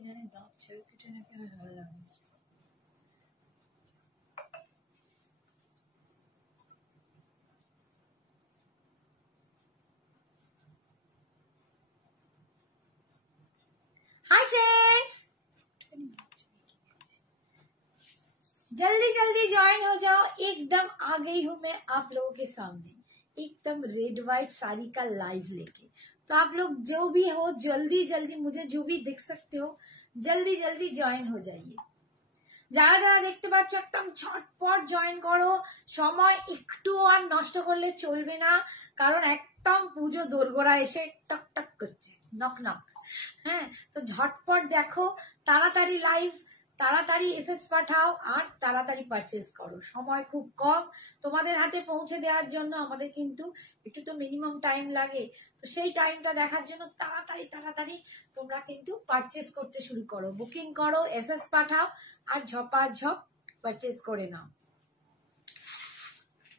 কিনে দাঁত ছেড়ে কেটে নাকি আমি ভালো লাগে। हाय फ्रेंड्स, जल्दी जल्दी ज्वाइन हो जाओ। एकदम आ गई हूँ मैं आप लोगों के सामने एकदम रेड व्हाइट साड़ी का लाइव लेके। तो आप लोग जो भी हो जल्दी जल्दी मुझे जो भी देख सकते हो जल्दी जल्दी ज्वाइन हो जाइए। যারা যারা দেখতে পাচ্ছ একদম ঝটপট জয়েন করো। সময় একটু আর নষ্ট করলে চলবে না, কারণ একদম পুজো দোরগোড়া এসে টক টক করছে, নক নক। হ্যাঁ, তো ঝটপট দেখো, তাড়াতাড়ি লাইভ, তাড়াতাড়ি এসএস পাঠাও আর তাড়াতাড়ি পারচেজ করো। সময় খুব কম, তোমাদের হাতে পৌঁছে দেওয়ার জন্য আমাদের কিন্তু একটু তো মিনিমাম টাইম লাগে। তো সেই টাইমটা দেখার জন্য তাড়াতাড়ি তাড়াতাড়ি তোমরা কিন্তু পারচেজ করতে শুরু করো, বুকিং করো, এসএস পাঠাও আর ঝপাঝপ পারচেজ করে নাও।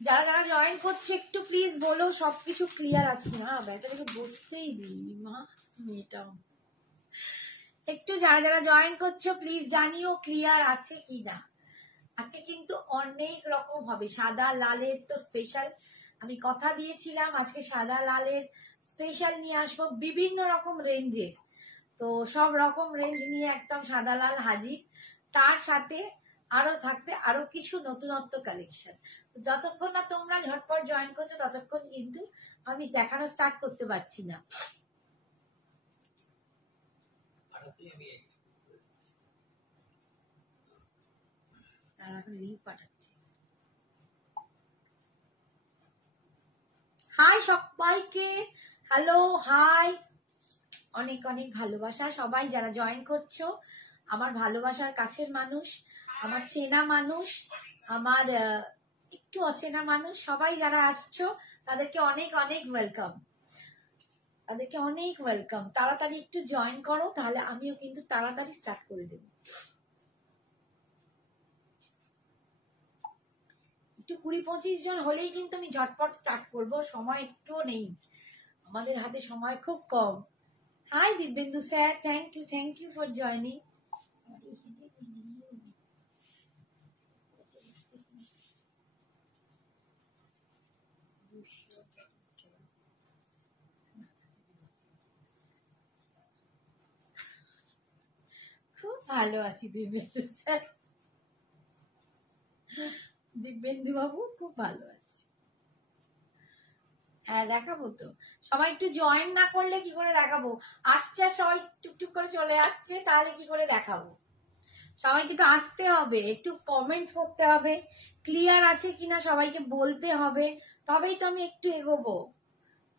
যারা যারা জয়েন করছো একটু প্লিজ বলো সবকিছু ক্লিয়ার আছে না। বেচারাকে বসতেই দিই মা, মেয়েটা একটু যারা যারা জয়েন করছো প্লিজ জানিও ক্লিয়ার আছে কি না। আজকে কিন্তু অনেক রকম হবে, সাদা লালের তো স্পেশাল, আমি কথা দিয়েছিলাম আজকে সাদা লালের স্পেশাল নিয়ে আসবো বিভিন্ন রকম রেঞ্জের। তো সব রকম রেঞ্জ নিয়ে একদম সাদা লাল হাজির, তার সাথে আরো থাকবে আরো কিছু নতুনত্ব কালেকশন। যতক্ষণ না তোমরা ঝটপট জয়েন করছো ততক্ষণ কিন্তু আমি দেখানো স্টার্ট করতে পারছি না। হাই সবাইকে, হ্যালো হাই, অনেক অনেক ভালোবাসা সবাই যারা জয়েন করছো। আমার ভালোবাসার কাছের মানুষ, আমার চেনা মানুষ, আমার একটু অচেনা মানুষ, সবাই যারা আসছো তাদেরকে অনেক অনেক ওয়েলকাম, তাদেরকে অনেক ওয়েলকাম। তাড়াতাড়ি একটু জয়েন করো, তাহলে আমিও কিন্তু তাড়াতাড়ি স্টার্ট করে দেবো। একটু 20-25 জন হলেই কিন্তু আমি ঝটপট স্টার্ট করবো, সময় একটুও নেই, আমাদের হাতে সময় খুব কম। Hi Dibyendu sir, thank you for joining. খুব ভালো আছি দিব্যেন্দু স্যার, দিব্যেন্দু বাবু খুব ভালো আছি। হ্যাঁ দেখাবো তো, সবাই একটু জয়েন না করলে কি করে দেখাবো? আসছে আর সবাই টুকটুক করে চলে যাচ্ছে, তাহলে কি করে দেখাবো? সবাই কিন্তু আসতে হবে, একটু কমেন্ট করতে হবে, ক্লিয়ার আছে কিনা সবাইকে বলতে হবে, তবেই তো আমি একটু এগোবো।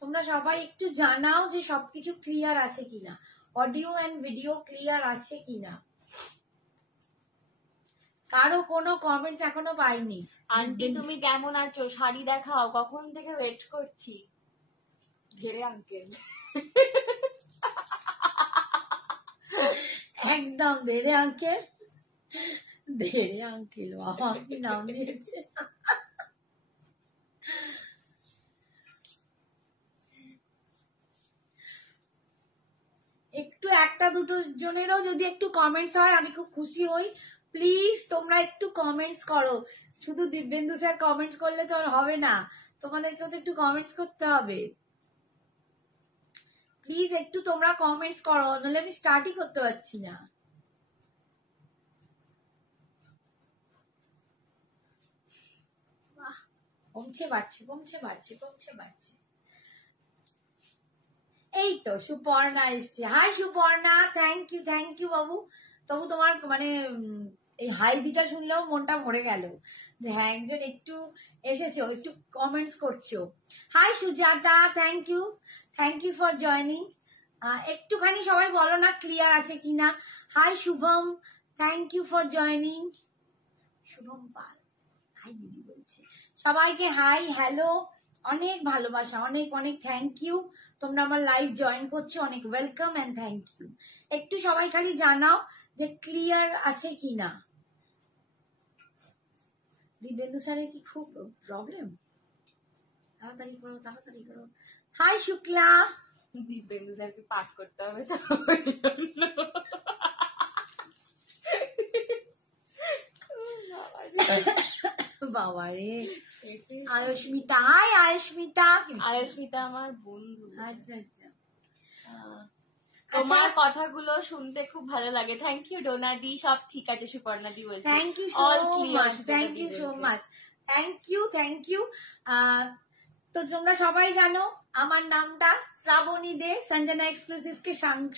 তোমরা সবাই একটু জানাও যে সবকিছু ক্লিয়ার আছে কিনা, অডিও এন্ড ভিডিও ক্লিয়ার আছে কিনা। কারো কোনো কমেন্টস এখনো পাইনি। আন্টি তুমি কেমন আছো? শাড়ি দেখাও, কখন থেকে ওয়েট করছি। ঘেরে আঙ্কেল একদম ধেরে আঙ্কেল, ধেরে আঙ্কেল বাবা কি নাম দিয়েছে। একটু একটা দুটো জনেরও যদি একটু কমেন্টস হয় আমি খুব খুশি হই। প্লিজ তোমরা একটু কমেন্টস করো, শুধু দিব্যেন্দু স্যার কমেন্টস করলে তো আর হবে না, তোমাদেরকেও তো একটু কমেন্টস করতে হবে। প্লিজ একটু তোমরা কমেন্টস করো, নাহলে আমি স্টার্টই করতে পারছি না। কমছে বাড়ছে, কমছে বাড়ছে, কমছে বাড়ছে। এই তো সুপর্ণা এসছে। হাই সুপর্ণা, থ্যাংক ইউ বাবু। তবু তোমার মানে এই হাই দিটা শুনলেও মনটা ভরে গেল যে হ্যাঁ একজন একটু এসেছো, একটু কমেন্টস করছো। Hi Sujata, thank you for joining. একটুখানি সবাই বলো না ক্লিয়ার আছে কিনা। Hi Shubham, thank you for joining. Shubham Pal hi দিদি বলছে সবাইকে, হাই হ্যালো, অনেক ভালোবাসা, অনেক অনেক থ্যাংক ইউ। তোমরা আমার লাইভ জয়েন করছো, অনেক ওয়েলকাম এন্ড থ্যাংক ইউ। একটু সবাই খালি জানাও যে ক্লিয়ার আছে কিনা। দিব্যেন্দু স্যারের কি খুব প্রবলেম? তাড়াতাড়ি করো, তাড়াতাড়ি করো। হাই শুক্লা, দিব্যেন্দু স্যারকে পাঠ করতে হবে তো। বাবা রে, আয়ুষ্মিতা, হাই আয়ুষ্মিতা। আয়ুষ্মিতা আমার বন্ধু। আচ্ছা আচ্ছা, তোমার কথাগুলো শুনতে খুব ভালো লাগে। থ্যাংক ইউ ডোনাদি। সব ঠিক আছে সুপর্ণাদি বলছে। Thank you so much, thank you so much, thank you thank you. তো তোমরা সবাই জানো আমার নামটা শ্রাবণী দে, সঞ্জনা এক্সক্লুসিভস কে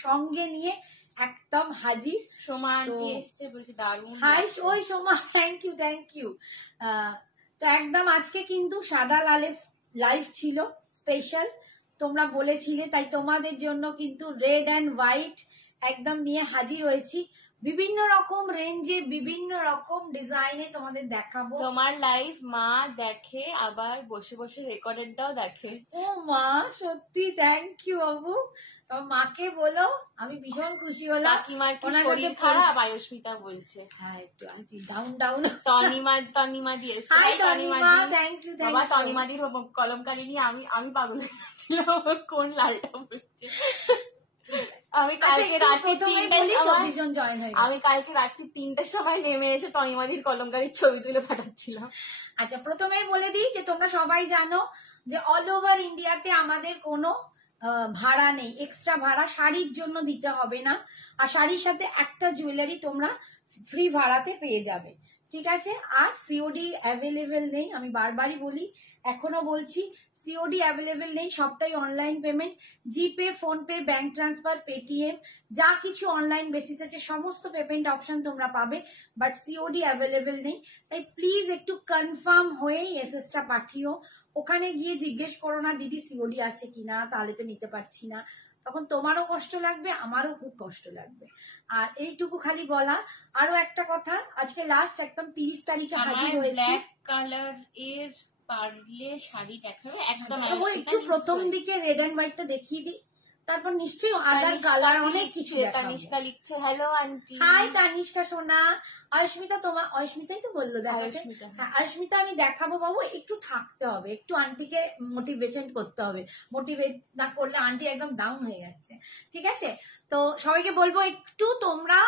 সঙ্গে নিয়ে একদম হাজির। সোমা আন্টি এসছে, বলছে দারুণ। হাই ওই Soma, thank you thank you. তো একদম আজকে কিন্তু সাদা লালের লাইভ ছিল স্পেশাল, তোমরা বলেছিলে, তাই তোমাদের জন্য কিন্তু রেড অ্যান্ড হোয়াইট একদম নিয়ে হাজির হয়েছি। বিভিন্ন রকম রেঞ্জে, বিভিন্ন রকম ডিজাইনে তোমাদের দেখাবো। তোমার লাইভ মা দেখে, আবার বসে বসে রেকর্ডেডটাও দেখে। ও মা, সত্যি থ্যাংক ইউ বাবু। মাকে বলো আমি ভীষণ খুশি হলাম। কাকিমার কি শরীর খারাপ? আয়ুষ্মিতা বলছে। হ্যাঁ একটু আছি, ডাউন ডাউন। তনিমা দিয়েছে। Hi Tanima, thank you thank you. বাবা তনিমাদির কলমকারি নিয়ে আমি পাগল হয়ে যাচ্ছিলাম, কোন লালটা বলছে। আমি কালকে রাত্রি 3টার সময় নেমে এসে তনিমাদির কলমকারির ছবি তুলে পাঠাচ্ছিলাম। আচ্ছা, প্রথমেই বলে দিই যে তোমরা সবাই জানো যে অল ওভার ইন্ডিয়াতে আমাদের কোনো ভাড়া নেই, এক্সট্রা ভাড়া শাড়ির জন্য দিতে হবে না। আর শাড়ির সাথে একটা জুয়েলারি তোমরা ফ্রি ভাড়াতে পেয়ে যাবে, ঠিক আছে। আর সিওডি অ্যাভেলেবেল নেই, আমি বারবারই বলি, এখনো বলছি, সিওডি অ্যাভেলেবেল নেই, সবটাই অনলাইন পেমেন্ট। জিপে, ফোনপে, ব্যাংক ট্রান্সফার, পেটিএম, যা কিছু অনলাইন বেসিস আছে সমস্ত পেমেন্ট অপশন তোমরা পাবে, বাট সিওডি অ্যাভেলেবেল নেই। তাই প্লিজ একটু কনফার্ম হয়েই এসএসটা পাঠিও। ওখানে গিয়ে জিজ্ঞেস করো না দিদি সিওডি আছে কিনা, তাহলে তো নিতে পারছি না, তখন তোমারও কষ্ট লাগবে, আমারও খুব কষ্ট লাগবে। আর এইটুকু খালি বলা। আরো একটা কথা, আজকে লাস্ট একদম 30 তারিখে হাজির হয়েছে। ব্ল্যাক কালার এর পারলে শাড়ি দেখাবে একদম। একটু প্রথম দিকে রেড এন্ড হোয়াইটটা দেখিয়ে দিই, তারপর নিশ্চয়ই আদার কালার অনেক কিছু দেখাবো। তানিষ্কা লিখছে হ্যালো আন্টি। হাই তানিষ্কা সোনা। অস্মিতা, তোমার অস্মিতাই তো বললো দেখাতে। হ্যাঁ অস্মিতা, আমি দেখাবো বাবু, একটু থাকতে হবে, একটু আন্টিকে মোটিভেশন করতে হবে, মোটিভেট না করলে আন্টি একদম ডাউন হয়ে যাচ্ছে, ঠিক আছে। তো সবাইকে বলবো একটু তোমরা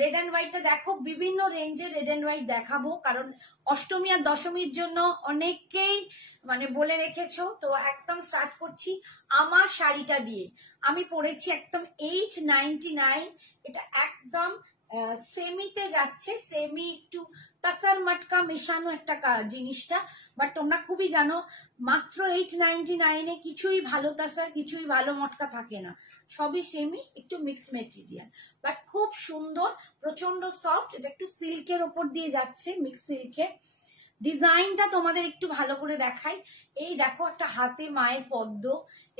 রেড অ্যান্ড হোয়াইটটা দেখো, বিভিন্ন রেঞ্জের রেড অ্যান্ড হোয়াইট দেখাবো, কারণ অষ্টমী আর দশমীর জন্য অনেকেই মানে বলে রেখেছো। তো একদম স্টার্ট করছি আমার শাড়িটা দিয়ে। আমি পরেছি একদম 899, এটা একদম সেমিতে যাচ্ছে, সেমি একটু তাসার মাটকা মেশানো একটা জিনিসটা, বাট তোমরা খুবই জানো মাত্র 899-এ কিছুই ভালো তাসার, কিছুই ভালো মটকা থাকে না, সবই সেমি, একটু মিক্সড মেটেরিয়াল, বাট খুব সুন্দর, প্রচন্ড সফট। এটা একটু সিল্কের ওপর দিয়ে যাচ্ছে, মিক্স সিল্কে। ডিজাইনটা তোমাদের একটু ভালো করে দেখাই। এই দেখো একটা হাতে মায়ের পদ্ম,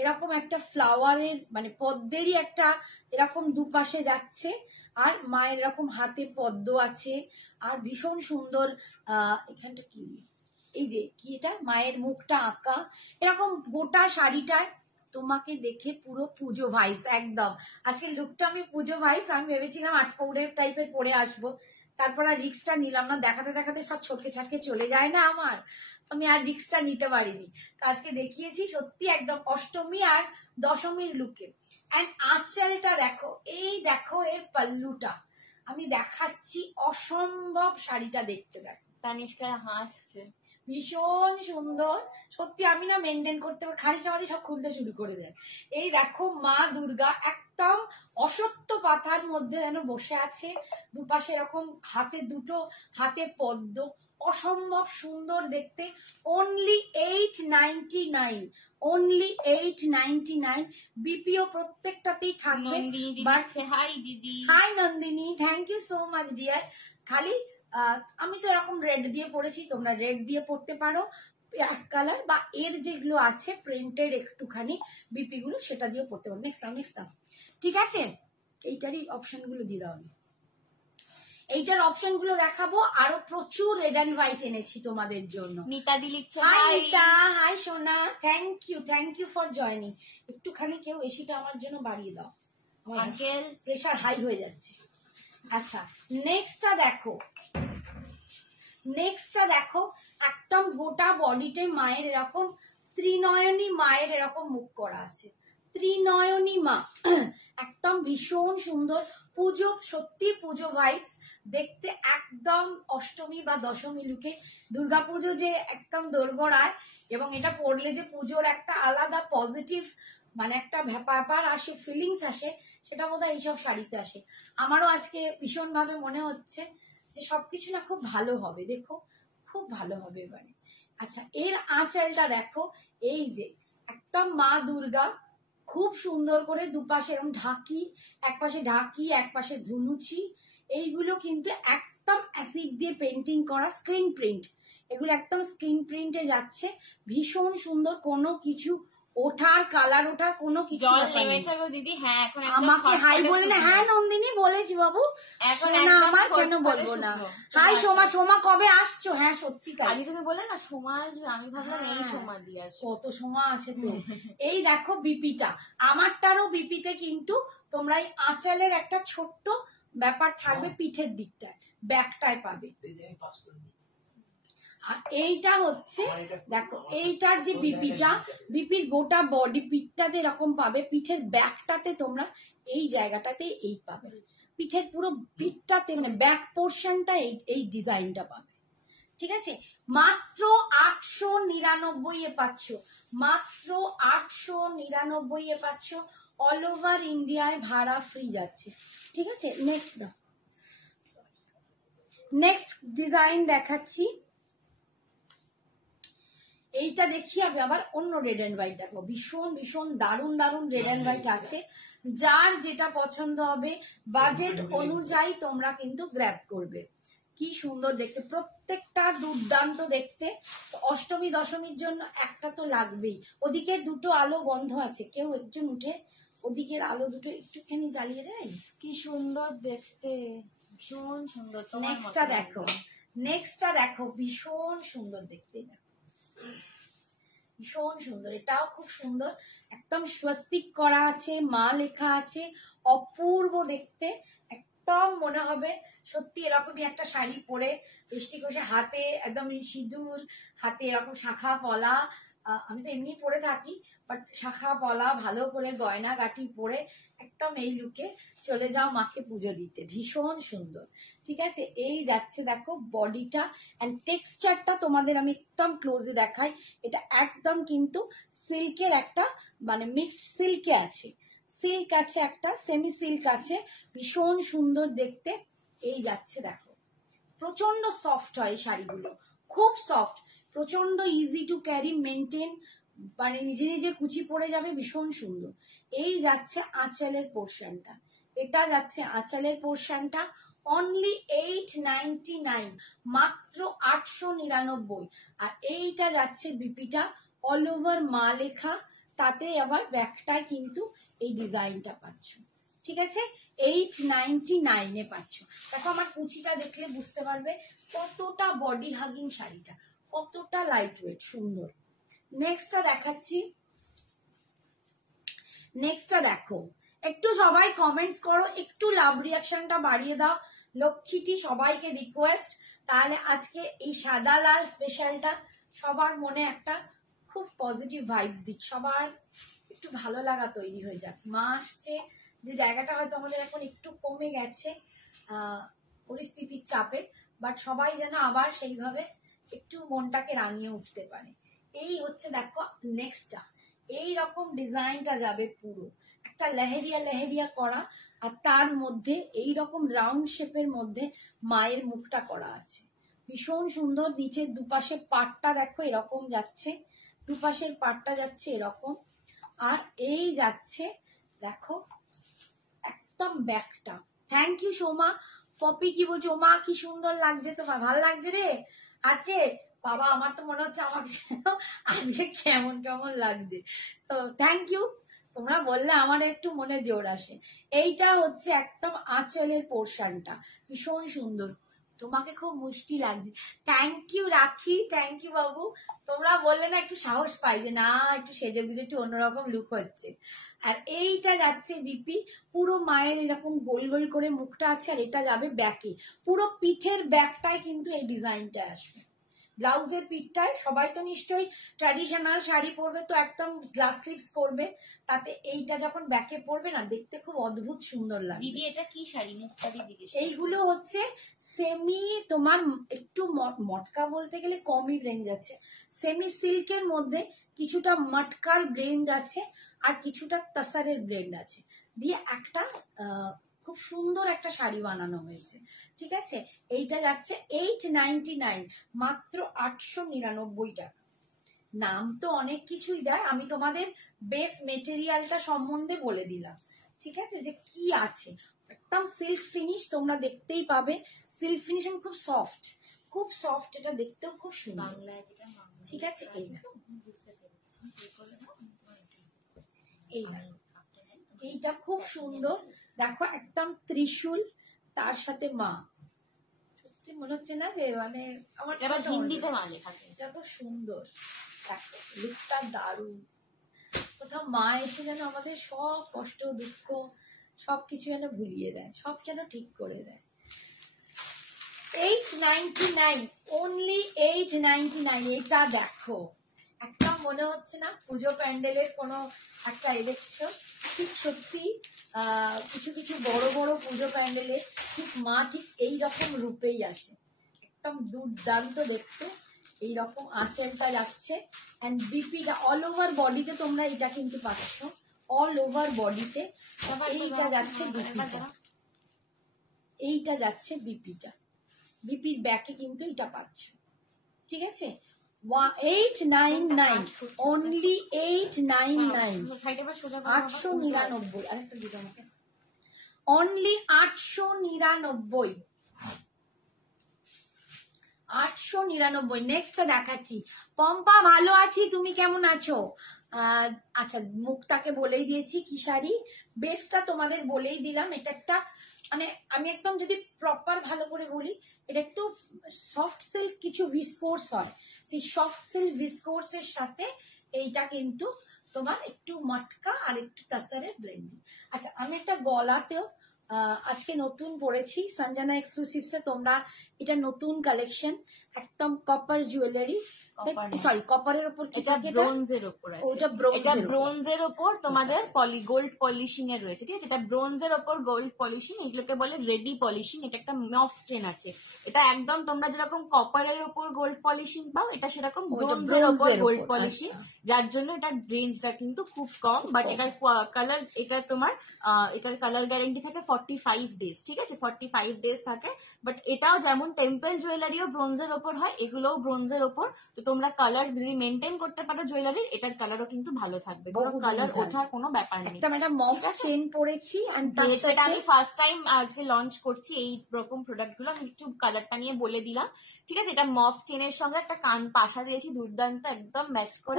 এরকম একটা ফ্লাওয়ারের মানে পদ্মেরই একটা এরকম দুপাশে যাচ্ছে, আর মায়ের এরকম হাতে পদ্ম আছে, আর ভীষণ সুন্দর এখানটা কি, এই যে কি এটা, মায়ের মুখটা আঁকা, এরকম গোটা শাড়িটায় তোমাকে দেখে পুরো পুজো ভাইবস একদম। আজকে লুকটা আমি পুজো ভাইবস, আমি ভেবেছিলাম আটকৌড়ের টাইপের পরে আসবো, তারপর আর রিক্সটা নিলাম না, দেখাতে দেখাতে সব ছটকে ছাটকে চলে যায় না আমার, আমি আর রিক্সটা নিতে পারিনি। আজকে দেখিয়েছি সত্যি একদম অষ্টমী আর দশমীর লুকে। অ্যান্ড আঁচলটা দেখো, এই দেখো এর পাল্লুটা আমি দেখাচ্ছি, অসম্ভব শাড়িটা দেখতে। দেখো তানিষ্কা হাসছে, ভীষণ সুন্দর সত্যি, আমি না মেনটেন করতে পারি, খালি চামাদি সব খুলতে শুরু করে দেয়। এই দেখো মা দুর্গা একদম অসত্য পাতার মধ্যে যেন বসে আছে, দুপাশে এরকম হাতে দুটো হাতে পদ্ম, অসম্ভব সুন্দর দেখতে। Only 899, only 899। বিপিও প্রত্যেকটাতেই থাকবে। হাই দিদি। Hi Nandini, thank you so much dear. খালি আমি তো এরকম রেড দিয়ে পড়েছি, তোমরা রেড দিয়ে পড়তে পারো, এক কালার বা এর যেগুলো আছে প্রিন্টেড একটুখানি বিপি গুলো সেটা দিয়ে পড়তে পারো। নেক্সট দাও, নেক্সট দাও, ঠিক আছে। এইটারই অপশন গুলো দিয়ে দাও, এইটার অপশন গুলো দেখাবো। আরো প্রচুর রেড অ্যান্ড হোয়াইট এনেছি তোমাদের জন্য। মিতাদি লিখছে হাই মিতা, হাই সোনা, থ্যাংক ইউ ফর জয়নিং। একটুখানি কেউ এসিটা আমার জন্য বাড়িয়ে দাও, আমার প্রেশার হাই হয়ে যাচ্ছে। আচ্ছা নেক্সটটা দেখো, একদম গোটা বডিতে মায়ের এরকম ত্রিনয়নী, মায়ের এরকম মুখ করা আছে, ত্রিনয়নী মা একদম ভীষণ সুন্দর পুজো, সত্যি পুজো ভাইবস দেখতে, একদম অষ্টমী বা দশমী লুকে দুর্গাপুজো যে একদম দোরগোড়ায়, এবং এটা পড়লে যে পুজোর একটা আলাদা পজিটিভ মানে একটা ব্যাপার আসে, ফিলিংস আসে, সেটা বোধহয় এইসব শাড়িতে আসে। আমারও আজকে ভীষণ ভাবে মনে হচ্ছে যে সবকিছু না খুব ভালো হবে, দেখো খুব ভালো হবে এবারে। আচ্ছা, এর আঁচলটা দেখো, এই যে একদম মা দুর্গা খুব সুন্দর করে দুপাশে এরকম ঢাকি, একপাশে ঢাকি একপাশে ধুনুচি, এইগুলো কিন্তু একদম অ্যাসিড দিয়ে পেন্টিং করা স্ক্রিন প্রিন্ট, এগুলো একদম স্ক্রিন প্রিন্টে যাচ্ছে, ভীষণ সুন্দর, কোনো কিছু ওঠার কালার ওঠার কোনো কিছু জল ব্যাপার নেই। নেমেছে গো দিদি, হ্যাঁ এখন আমাকে হাই বলে না, হ্যাঁ নন্দিনী বলেছি বাবু, এখন না আমার কেন বলবো না। হাই সোমা, সোমা কবে আসছো? হ্যাঁ সত্যি তাই, আমি তোকে বলে না সোমা আসবে, আমি ভাবলাম এই সোমা দিয়ে আসবে। কত সময় আছে তো। এই দেখো বিপিটা, আমারটারও বিপিতে কিন্তু তোমরা এই আঁচলের একটা ছোট্ট ব্যাপার থাকবে পিঠের দিকটায়, ব্যাকটায় পাবে। আর এইটা হচ্ছে দেখো, এইটার যে বিপিটা, বিপির গোটা বডি পিঠটাতে এরকম পাবে, পিঠের ব্যাকটাতে তোমরা এই জায়গাটাতে এই পাবে, পিঠের পুরো পিঠটাতে মানে ব্যাক পোর্শনটা এই ডিজাইনটা পাবে। ঠিক আছে, মাত্র 899 এ পাচ্ছ, মাত্র 899 এ পাচ্ছ, অল ওভার ইন্ডিয়ায় ভাড়া ফ্রি যাচ্ছে। ঠিক আছে, নেক্সট দাও, নেক্সট ডিজাইন দেখাচ্ছি। এইটা দেখি আমি আবার অন্য রেড এন্ড হোয়াইট, দেখো ভীষণ ভীষণ দারুণ দারুণ রেড এন্ড হোয়াইট আছে, যার যেটা পছন্দ হবে বাজেট অনুযায়ী তোমরা কিন্তু গ্র্যাব করবে। কি সুন্দর দেখতে, প্রত্যেকটা দুর্দান্ত দেখতে। অষ্টমী দশমীর জন্য একটা তো লাগবেই। ওদিকে দুটো আলো বন্ধ আছে, কেউ একজন উঠে ওদিকের আলো দুটো একটুখানি জ্বালিয়ে দেয়। কি সুন্দর দেখতে, ভীষণ সুন্দর। নেক্সটটা দেখো, নেক্সটটা দেখো, ভীষণ সুন্দর দেখতে, ভীষণ সুন্দর, এটাও খুব সুন্দর, একদম স্বস্তিক করা আছে, মা লেখা আছে, অপূর্ব দেখতে, একদম মনে হবে সত্যি এরকমই একটা শাড়ি পরে বৃষ্টি কষে, হাতে একদম সিঁদুর, হাতে এরকম শাখা পলা, আমি তো এমনি পরে থাকি, বাট শাখা পলা ভালো করে গয়না গাটি পরে একদম এই লুকে চলে যাও মাকে পুজো দিতে, ভীষণ সুন্দর। ঠিক আছে, এই যাচ্ছে দেখো বডিটা, অ্যান্ড টেক্সচারটা তোমাদের আমি একদম ক্লোজে দেখাই, এটা একদম কিন্তু সিল্কের একটা মানে মিক্সড সিল্কে আছে, সিল্ক আছে একটা, সেমি সিল্ক আছে, ভীষণ সুন্দর দেখতে। এই যাচ্ছে দেখো, প্রচন্ড সফট হয় এই শাড়িগুলো, খুব সফট, প্রচন্ড ইজি টু ক্যারি, মেনটেন, মানে নিজে নিজে কুচি পড়ে যাবে, ভীষণ সুন্দর। এই যাচ্ছে আঁচলের পোর্শনটা, এটা যাচ্ছে আঁচলের পোর্শনটা, অনলি 899, মাত্র 899। আর এইটা যাচ্ছে বিপিটা, অল ওভার মা লেখা, তাতে আবার ব্যাকটায় কিন্তু এই ডিজাইনটা পাচ্ছ। ঠিক আছে, 899 এ পাচ্ছ। দেখো আমার কুচিটা দেখলে বুঝতে পারবে কতটা বডি হাগিং শাড়িটা, কতটা লাইট ওয়েট সুন্দর। নেক্সটটা দেখাচ্ছি, নেক্সটটা দেখো, একটু সবাই কমেন্টস করো, একটু লাভ রিয়াকশনটা বাড়িয়ে দাও, লক্ষ্মীটি সবাইকে রিকোয়েস্ট, তাহলে আজকে এই সাদা লাল স্পেশালটা সবার মনে একটা খুব পজিটিভ ভাইবস দিক, সবার একটু ভালো লাগা তৈরি হয়ে যাক। মা আসছে, যে জায়গাটা হয়তো আমাদের এখন একটু কমে গেছে পরিস্থিতির চাপে, বাট সবাই যেন আবার সেইভাবে একটু মনটাকে রাঙিয়ে উঠতে পারে। এই হচ্ছে দেখো নেক্সটটা, এই রকম ডিজাইনটা যাবে পুরো একটা লেহেরিয়া লেহেরিয়া করা, আর তার মধ্যে এই রকম রাউন্ড শেপের মধ্যে মায়ের মুখটা করা আছে, ভীষণ সুন্দর। নিচের দুপাশে পাটটা দেখো এরকম যাচ্ছে, দুপাশের পাটটা যাচ্ছে এরকম, আর এই যাচ্ছে দেখো একদম ব্যাকটা। Thank you Soma. পপি কি বলছো? ওমা কি সুন্দর লাগছে তোমার, ভালো লাগছে রে আজকে। বাবা আমার তো মনে হচ্ছে আমাকে আজকে কেমন কেমন লাগছে, তো থ্যাংক ইউ, তোমরা বললে আমার একটু মনে জোর আসে। এইটা হচ্ছে একদম আঁচলের পোর্শনটা, ভীষণ সুন্দর, তোমাকে খুব মিষ্টি লাগছে। থ্যাংক ইউ রাখি, থ্যাংক ইউ বাবু, তোমরা বললে না একটু সাহস পাই যে না একটু সেজে গুজে একটু অন্যরকম লুক হচ্ছে। আর এইটা যাচ্ছে বিপি, পুরো মায়ের এরকম গোল গোল করে মুখটা আছে, আর এটা যাবে ব্যাকে, পুরো পিঠের ব্যাকটায় কিন্তু এই ডিজাইনটা আসবে, ব্লাউজের পিঠটায় সবাই তো নিশ্চয়ই ট্র্যাডিশনাল শাড়ি পরবে, তো একদম গ্লাস স্লিভস করবে, তাতে এইটা যখন ব্যাকে পরবে না দেখতে খুব অদ্ভুত সুন্দর লাগে। দিদি এটা কি শাড়ি মুক্তাদি জিজ্ঞেস এইগুলো হচ্ছে সেমি, তোমার একটু মটকা বলতে গেলে কমই রেঞ্জ আছে, সেমি সিল্কের মধ্যে কিছুটা মটকার ব্লেন্ড আছে আর কিছুটা তাসারের ব্লেন্ড আছে, দিয়ে একটা খুব সুন্দর একটা শাড়ি বানানো হয়েছে। ঠিক আছে, এইটা যাচ্ছে 899, মাত্র 899 টাকা। নাম তো অনেক কিছুই দেয়, আমি তোমাদের বেস মেটেরিয়ালটা সম্বন্ধে বলে দিলাম। ঠিক আছে, যে কি আছে, একদম সিল্ক ফিনিশ, তোমরা দেখতেই পাবে সিল্ক ফিনিশিং খুব সফট, খুব সফট, এটা দেখতেও খুব সুন্দর। ঠিক আছে, এইটা খুব সুন্দর, দেখো একদম ত্রিশূল, তার সাথে মা, সত্যি মনে হচ্ছে না যে মানে আমার হিন্দিতে মা লেখা, এটা খুব সুন্দর, লুকটা দারুণ, কোথাও মা এসে যেন আমাদের সব কষ্ট দুঃখ সবকিছু যেন ভুলিয়ে দেয়, সব যেন ঠিক করে দেয়। 899, অনলি 899। এটা দেখো একদম মনে হচ্ছে না পুজো প্যান্ডেলের কোনো একটা ইলেকশন, ঠিক সত্যি কিছু কিছু বড় বড় পুজো প্যান্ডেলে ঠিক মা ঠিক এইরকম রূপেই আসে, একদম দুর্দান্ত দেখতে। এইরকম আঁচলটা যাচ্ছে, অ্যান্ড বিপিটা অল ওভার বডিতে তোমরা এটা কিন্তু পাচ্ছ, অল ওভার বডিতে। এইটা যাচ্ছে বিপিটা, এইটা যাচ্ছে বিপিটা, বিপির ব্যাকে কিন্তু এটা পাচ্ছ। ঠিক আছে, 899, অনলি 899, 899, আরেকটা দিতে আমাকে, অনলি 899, 899। নেক্সট দেখাচ্ছি, পম্পা ভালো আছি, তুমি কেমন আছো? আচ্ছা, মুখটাকে বলেই দিয়েছি কি শাড়ি, বেসটা তোমাদের বলেই দিলাম। এটা একটা মানে আমি একদম যদি প্রপার ভালো করে বলি, এটা একটু সফট সিল্ক কিছু ভিসকোর্স হয়, সেই সফট সিল্ক ভিসকোর্স এর সাথে এইটা কিন্তু তোমার একটু মটকা আর একটু তাসারের ব্লেন্ডিং। আচ্ছা, আমি একটা গলাতেও আজকে নতুন পড়েছি সঞ্জনা এক্সক্লুসিভস এ, তোমরা এটা নতুন কালেকশন, একদম কপার জুয়েলারি, সরি কপারের উপর, এটা ব্রোঞ্জের উপর আছে, ওটা ব্রোঞ্জের উপর তোমাদের গোল্ড পলিশিং এ রয়েছে। ঠিক আছে, এটা ব্রোঞ্জের উপর গোল্ড পলিশিং, এগুলোকে বলে রেডি পলিশিং। এটা একটা মফ চেন আছে, এটা একদম তোমরা যেরকম কপারের উপর গোল্ড পলিশিং পাও, এটা সেরকম ব্রোঞ্জের উপর গোল্ড পলিশিং, যার জন্য এটার রেঞ্জটা কিন্তু খুব কম। বাট এটার কালার, এটা তোমার এটার কালার গ্যারেন্টি থাকে 45 ডেজ। ঠিক আছে, 45 ডেজ থাকে। বাট এটাও যেমন টেম্পল জুয়েলারিও ব্রোঞ্জের ওপর হয়, এগুলোও ব্রোঞ্জের ওপর। তো তোমরা কালার যদি মেনটেন করতে পারো জুয়েলারির, এটার কালারও কিন্তু ভালো থাকবে, কালার ওঠার কোনো ব্যাপার নেই। একটা ম্যাডাম মফ চেন পড়েছি, যেহেতু এটা আমি ফার্স্ট টাইম আজকে লঞ্চ করছি এই রকম প্রোডাক্ট গুলো, আমি একটু কালারটা নিয়ে বলে দিলাম। ঠিক আছে, এটা মফ চেনের সঙ্গে একটা কান পাশা দিয়েছি, দুর্দান্ত, একদম ম্যাচ করে।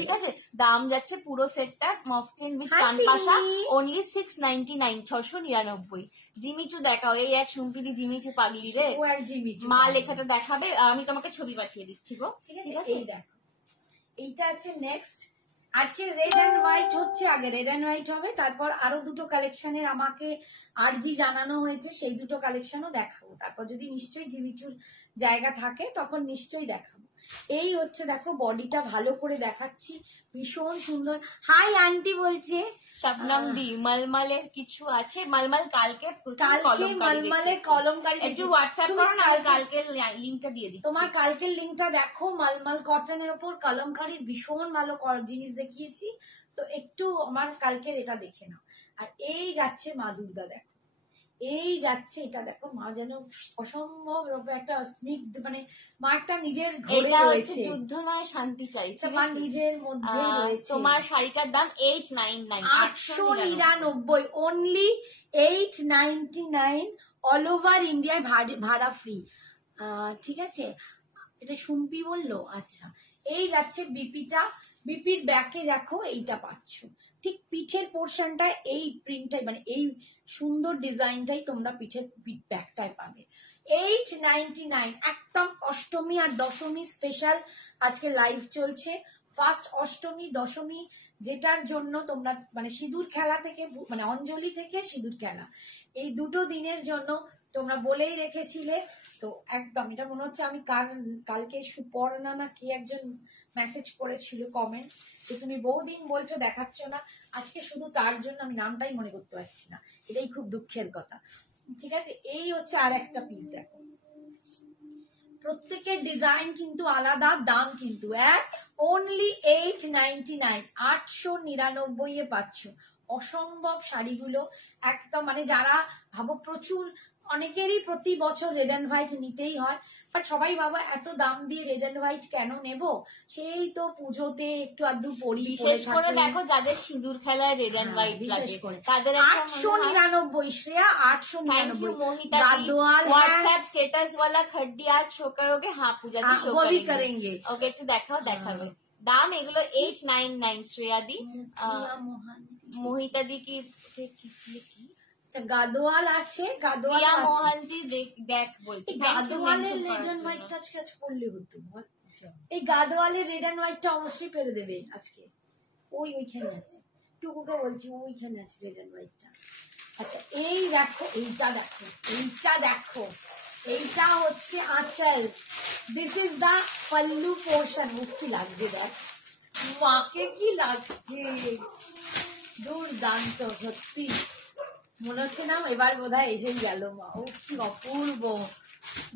ঠিক আছে, দাম যাচ্ছে পুরো সেটটা মফ চেন উইথ কান পাশা অনলি 699, 699। জিমিচু দেখাও, এই এক সুম্পিদি জিমিচু পাগলি রে, ও এক জিমিচু, মা লেখাটা দেখাবে, আমি তোমাকে ছবি পাঠিয়ে দিচ্ছি গো। ঠিক আছে, এই দেখো, এইটা আছে নেক্সট। আজকে রেড অ্যান্ড হোয়াইট হচ্ছে, আগে রেড অ্যান্ড হোয়াইট হবে, তারপর আরো দুটো কালেকশনের আমাকে আরজি জানানো হয়েছে, সেই দুটো কালেকশনও দেখাবো। তারপর যদি নিশ্চয়ই জিমিচুর জায়গা থাকে তখন নিশ্চয়ই দেখাবো। এই হচ্ছে দেখো, বডিটা ভালো করে দেখাচ্ছি, ভীষণ সুন্দর। হাই আন্টি বলছে শবনম দি, মালমালের কিছু আছে, মালমাল কালকে মালমালের কলমকারি, একটু হোয়াটসঅ্যাপ করো না, কালকের লিংকটা দিয়ে দিচ্ছি। তোমার কালকের লিংকটা দেখো, মালমাল কটনের ওপর কলমকারির ভীষণ ভালো জিনিস দেখিয়েছি, তো একটু আমার কালকের এটা দেখে নাও। আর এই যাচ্ছে মা দুর্গা, দেখো এই যাচ্ছে, এটা দেখো মা যেন অসম্ভব রূপে একটা স্নিগ্ধ, মানে মা একটা নিজের ঘরে রয়েছে, যুদ্ধ নয় শান্তি চাইছে, মা নিজের মধ্যে রয়েছে। তোমার শাড়িটার দাম 899, 899, অনলি 899, অল ওভার ইন্ডিয়ায় ভাড়া ফ্রি। ঠিক আছে, এটা সুম্পি বললো। আচ্ছা, এই যাচ্ছে বিপিটা, বিপির ব্যাকে দেখো এইটা পাচ্ছ, ঠিক পিঠের পোর্শনটা এই প্রিন্টটাই, মানে এই সুন্দর ডিজাইনটাই তোমরা পিঠের ব্যাকটায় পাবে। 899, একদম অষ্টমী আর দশমী স্পেশাল আজকে লাইভ চলছে। ফার্স্ট অষ্টমী দশমী যেটার জন্য তোমরা মানে সিঁদুর খেলা থেকে মানে অঞ্জলি থেকে সিঁদুর খেলা এই দুটো দিনের জন্য তোমরা বলেই রেখেছিলে। তো একদম এটা মনে হচ্ছে আমি কালকে সুপর্ণা না কি একজন মেসেজ করেছিল কমেন্ট যে তুমি বহুদিন বলছো দেখাচ্ছ না, আজকে শুধু তার জন্য আমি নামটাই মনে করতে পারছি না, এটাই খুব দুঃখের কথা। ঠিক আছে, এই হচ্ছে আর একটা পিস। দেখো প্রত্যেকের ডিজাইন কিন্তু আলাদা, দাম কিন্তু এক, অনলি 899, 899 পাচ্ছ। অসম্ভব শাড়িগুলো একদম মানে যারা ভাবো প্রচুর, অনেকেরই প্রতি বছর রেড অ্যান্ড হোয়াইট নিতেই হয়, বাট সবাই বাবা এত দাম দিয়ে রেড অ্যান্ড হোয়াইট কেন নেব, সেই তো পুজোতে একটু আধটু পরি, বিশেষ করে দেখো যাদের সিঁদুর খেলায় রেড অ্যান্ড হোয়াইট বিশেষ করে তাদের 899 শ্রেয়া, 899 गादोआल व्हाट्सएप स्टेटस वाला खड्डी आज शो करोगे? हाँ पूजा जी शो वो भी करेंगे। ওকে একটু দেখাও, দেখাবে দাম এগুলো 899 শ্রেয়া দি। মোহিতা দি কি গাদোয়াল আছে, গাদোয়াল মোহান্তি দেখ বলছি গাদোয়ালের রেড এন্ড হোয়াইটটা আজকে পড়লে হতো। এই গাদোয়ালের রেড এন্ড হোয়াইটটা অবশ্যই পেরে দেবে আজকে, ওইখানে আছে, টুকুকে বলছি ওইখানে আছে রেড এন্ড হোয়াইটটা। আচ্ছা এই দেখো, এইটা দেখো, এইটা দেখো, এইটা হচ্ছে আঁচল, this is the pallu portion. কি লাগছে দেখ, মাকে কি লাগছে, দুর্দান্ত সত্যি, মনে হচ্ছে না এবার বোধহয় এসে গেল মা। ও কি অপূর্ব,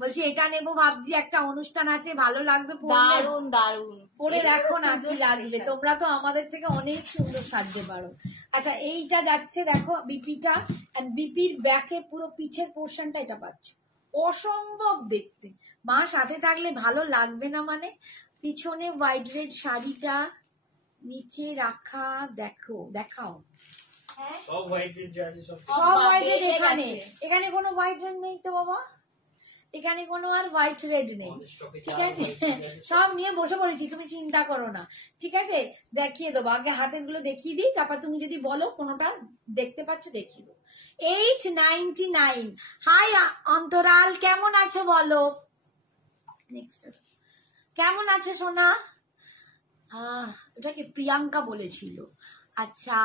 বলছি এটা নেবো ভাবছি, একটা অনুষ্ঠান আছে, ভালো লাগবে, দারুন দারুন পরে দেখো না কি লাগবে, তোমরা তো আমাদের থেকে অনেক সুন্দর সাজতে পারো। আচ্ছা এইটা যাচ্ছে দেখো বিপিটা, বিপির ব্যাকে পুরো পিছের পোর্শনটা এটা পাচ্ছ, অসম্ভব দেখতে, মা সাথে থাকলে ভালো লাগবে না মানে। পিছনে হোয়াইট রেড শাড়িটা নিচে রাখা, দেখো দেখাও, সব হোয়াইট রেড আছে, সব হোয়াইট রেড। এখানে কোনো হোয়াইট রেড নেই তো বাবা, এখানে কোনো আর হোয়াইট রেড নেই, ঠিক আছে, সব নিয়ে বসে পড়েছি, তুমি চিন্তা করো না, ঠিক আছে, দেখিয়ে দেবো, আগে হাতের গুলো দেখিয়ে দিই, তারপর তুমি যদি বলো কোনোটা দেখতে পাচ্ছ দেখিয়ে দেবো। 899। হাই অন্তরাল, কেমন আছো বলো, কেমন আছে সোনা? ওটাকে প্রিয়াঙ্কা বলেছিল। আচ্ছা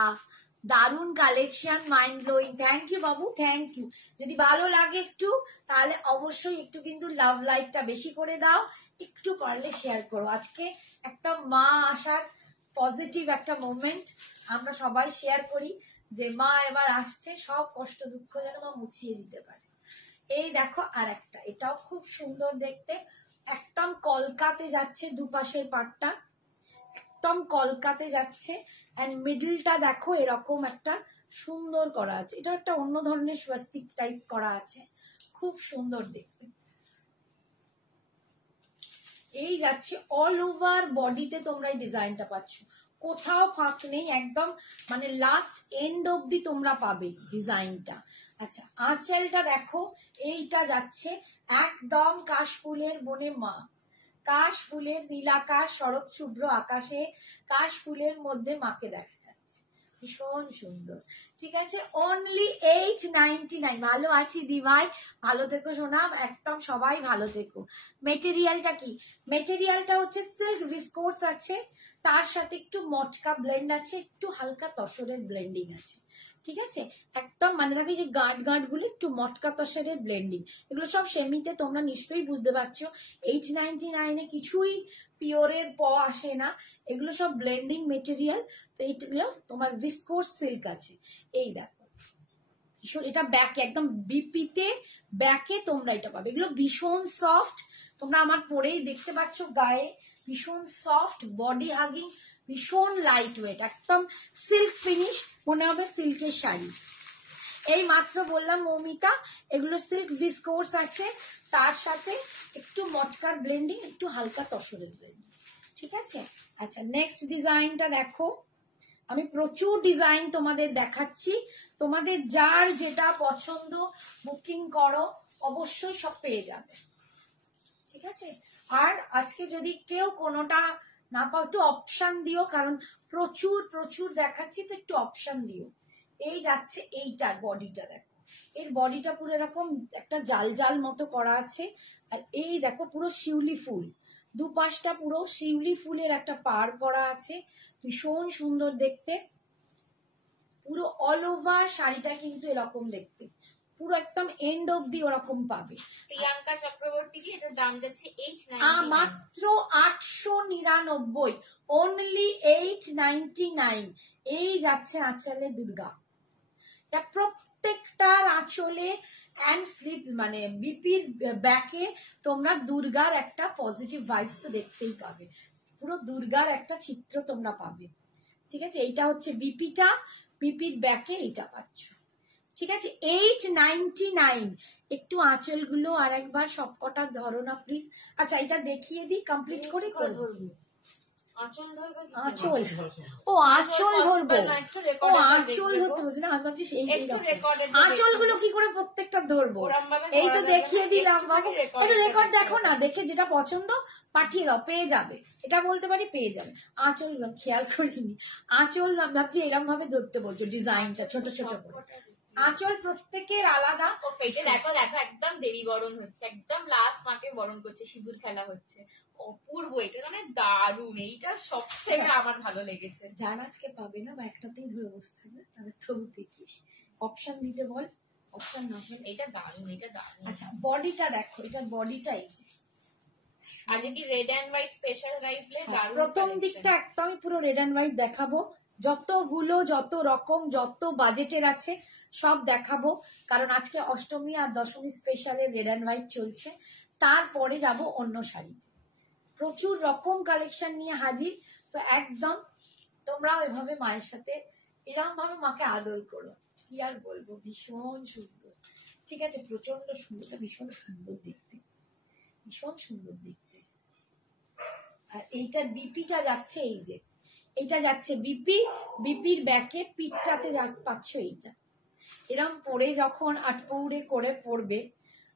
দারুন collection, mind blowing, thank you বাবু, থ্যাংক ইউ। যদি ভালো লাগে একটু তাহলে অবশ্যই একটু কিন্তু লাভ লাইকটা বেশি করে দাও, একটু পারলে শেয়ার করো। আজকে একটা মা আসার পজিটিভ একটা মোমেন্ট আমরা সবাই শেয়ার করি, যে মা এবার আসছে, সব কষ্ট দুঃখ যেন মা মুছিয়ে দিতে পারে। এই দেখো আর একটা, এটাও খুব সুন্দর দেখতে, একদম কলকাতে যাচ্ছে, দুপাশের পাটটা একদম কলকাতে যাচ্ছে, এন্ড মিডলটা দেখো এরকম একটা সুন্দর করা আছে, এটা একটা অন্য ধরনের স্বস্তিক টাইপ করা আছে, খুব সুন্দর দেখতে। এই যাচ্ছে অল ওভার বডিতে তোমরা এই ডিজাইনটা পাচ্ছ, কোথাও ফাঁক নেই, একদম মানে লাস্ট এন্ড অব্দি তোমরা পাবে ডিজাইনটা। আচ্ছা আঁচলটা দেখো, এইটা যাচ্ছে একদম কাশফুলের বনে মা, কাশফুলের নীলাকাশ শরৎ শুভ্র আকাশে কাশফুলের মধ্যে মাকে দেখা যাচ্ছে, ভীষণ সুন্দর। ঠিক আছে, অনলি 899। ভালো আছি দি ভাই, ভালো থেকো সোনা, একদম সবাই ভালো থেকো। মেটেরিয়ালটা কি, মেটেরিয়ালটা হচ্ছে সিল্ক ভিসকোর্স আছে, তার সাথে একটু মটকা ব্লেন্ড আছে, একটু হালকা তসরের ব্লেন্ডিং আছে, ঠিক আছে, একদম মানে দেখো যে গার্ড গুলো একটু মটকা তসরের ব্লেন্ডিং, এগুলো সব সেমিতে, তোমরা নিশ্চয়ই বুঝতে পারছো। 899 কিছুই পিওরের আসে না, এগুলো সব ব্লেন্ডিং মেটেরিয়াল। তো এইগুলো তোমার ভিসকোর্স সিল্ক আছে, এই দেখো ভীষণ, এটা ব্যাকে একদম বিপিতে ব্যাকে তোমরা এটা পাবে, এগুলো ভীষণ সফট, তোমরা আমার পরেই দেখতে পাচ্ছ গায়ে, ভীষণ সফট, বডি হাগিং, ভীষণ লাইট ওয়েট, একদম সিল্ক ফিনিশ, মনে হবে সিল্কের শাড়ি। এই মাত্র বললাম মৌমিতা, এগুলো সিল্ক ভিসকোর্স আছে, তার সাথে একটু মটকার ব্লেন্ডিং, একটু হালকা তসরের ব্লেন্ডিং, ঠিক আছে। আচ্ছা নেক্সট ডিজাইনটা দেখো, আমি প্রচুর ডিজাইন তোমাদের দেখাচ্ছি, তোমাদের যার যেটা পছন্দ বুকিং করো, অবশ্যই সব পেয়ে যাবে, ঠিক আছে। আর আজকে যদি কেউ কোনোটা না পাও একটু অপশন দিও, কারণ প্রচুর প্রচুর দেখাচ্ছি, তো একটু অপশন দিও। এই যাচ্ছে এইটার বডিটা দেখো, এর বডিটা পুরো এরকম একটা জাল জাল মতো করা আছে, আর এই দেখো পুরো শিউলি ফুল, দুপাশটা পুরো শিউলি ফুলের একটা পার করা আছে, ভীষণ সুন্দর দেখতে। পুরো অল ওভার শাড়িটা কিন্তু এরকম দেখতে, পুরো একদম এন্ড অব্দি ওরকম পাবে। প্রিয়াঙ্কা চক্রবর্তী জি, এটার দাম যাচ্ছে 899। মাত্র 899, অনলি 899। এই যাচ্ছে আঁচলে দুর্গা। এটা প্রত্যেকটার আঁচলে অ্যান্ড স্লিপ মানে বিপির ব্যাকে তোমরা দুর্গার একটা পজিটিভ ভাইবস তো দেখতেই পাবে, পুরো দুর্গার একটা চিত্র তোমরা পাবে। ঠিক আছে, এইটা হচ্ছে বিপিটা, বিপির ব্যাকে এইটা পাচ্ছ। ঠিক আছে, 899। একটু আঁচলগুলো আর একবার সবকটা ধরো না প্লিজ। আচ্ছা, এটা দেখিয়ে দিই, কমপ্লিট করে ধরবো। আঁচল ধরবে কি? আঁচল, ও আঁচল ধরবো, ও আঁচল ধরতে বলছি না, আমি ভাবছি সেই আঁচল গুলো কি করে প্রত্যেকটা ধরবো। এই তো দেখিয়ে দিলাম বাবু, একটু রেকর্ড দেখো না, দেখে যেটা পছন্দ পাঠিয়ে দাও, পেয়ে যাবে। এটা বলতে পারি পেয়ে যাবে। আঁচল খেয়াল করিনি, আঁচল ভাবছি এরকম ভাবে ধরতে বলছো, ডিজাইনটা ছোট ছোট করে। আঁচল প্রত্যেকের আলাদা। এটা দেখো দেখো, একদম দেবী বরণ হচ্ছে, একদম লাস্ট মাকে বরণ করছে, সিঁদুর খেলা হচ্ছে, অপূর্ব। এটা মানে দারুণ, এইটা সব থেকে আমার ভালো লেগেছে। যারা আজকে পাবে না বা একটাতেই ধরে বসে থাকবে তাদের তবু দেখিস, অপশন দিতে বল, অপশন না হলে। এটা দারুণ, এটা দারুণ। আচ্ছা, বডিটা দেখো, এটার বডিটা এই যে আজকে কি রেড এন্ড হোয়াইট স্পেশাল রাইফলে দারুণ। প্রথম দিকটা একদমই পুরো রেড এন্ড হোয়াইট দেখাবো, যতগুলো যত রকম যত বাজেটের আছে সব দেখাবো, কারণ আজকে অষ্টমী আর দশমী স্পেশালে রেড এন্ড হোয়াইট চলছে। তারপরে যাব অন্য শাড়ি, প্রচুর রকম কালেকশন নিয়ে হাজির। তো একদম তোমরাও এভাবে মায়ের সাথে এরকম ভাবে মাকে আদর করো, কি আর বলবো, ভীষণ সুন্দর। ঠিক আছে, প্রচন্ড সুন্দর, ভীষণ সুন্দর দেখতে, ভীষণ সুন্দর দেখতে। আর এইটার বিপিটা যাচ্ছে এই যে, এইটা যাচ্ছে বিপি, বিপির ব্যাকে পিঠটাতে পাচ্ছ এইটা। এরম পরে যখন আটপৌরে করে পরবে,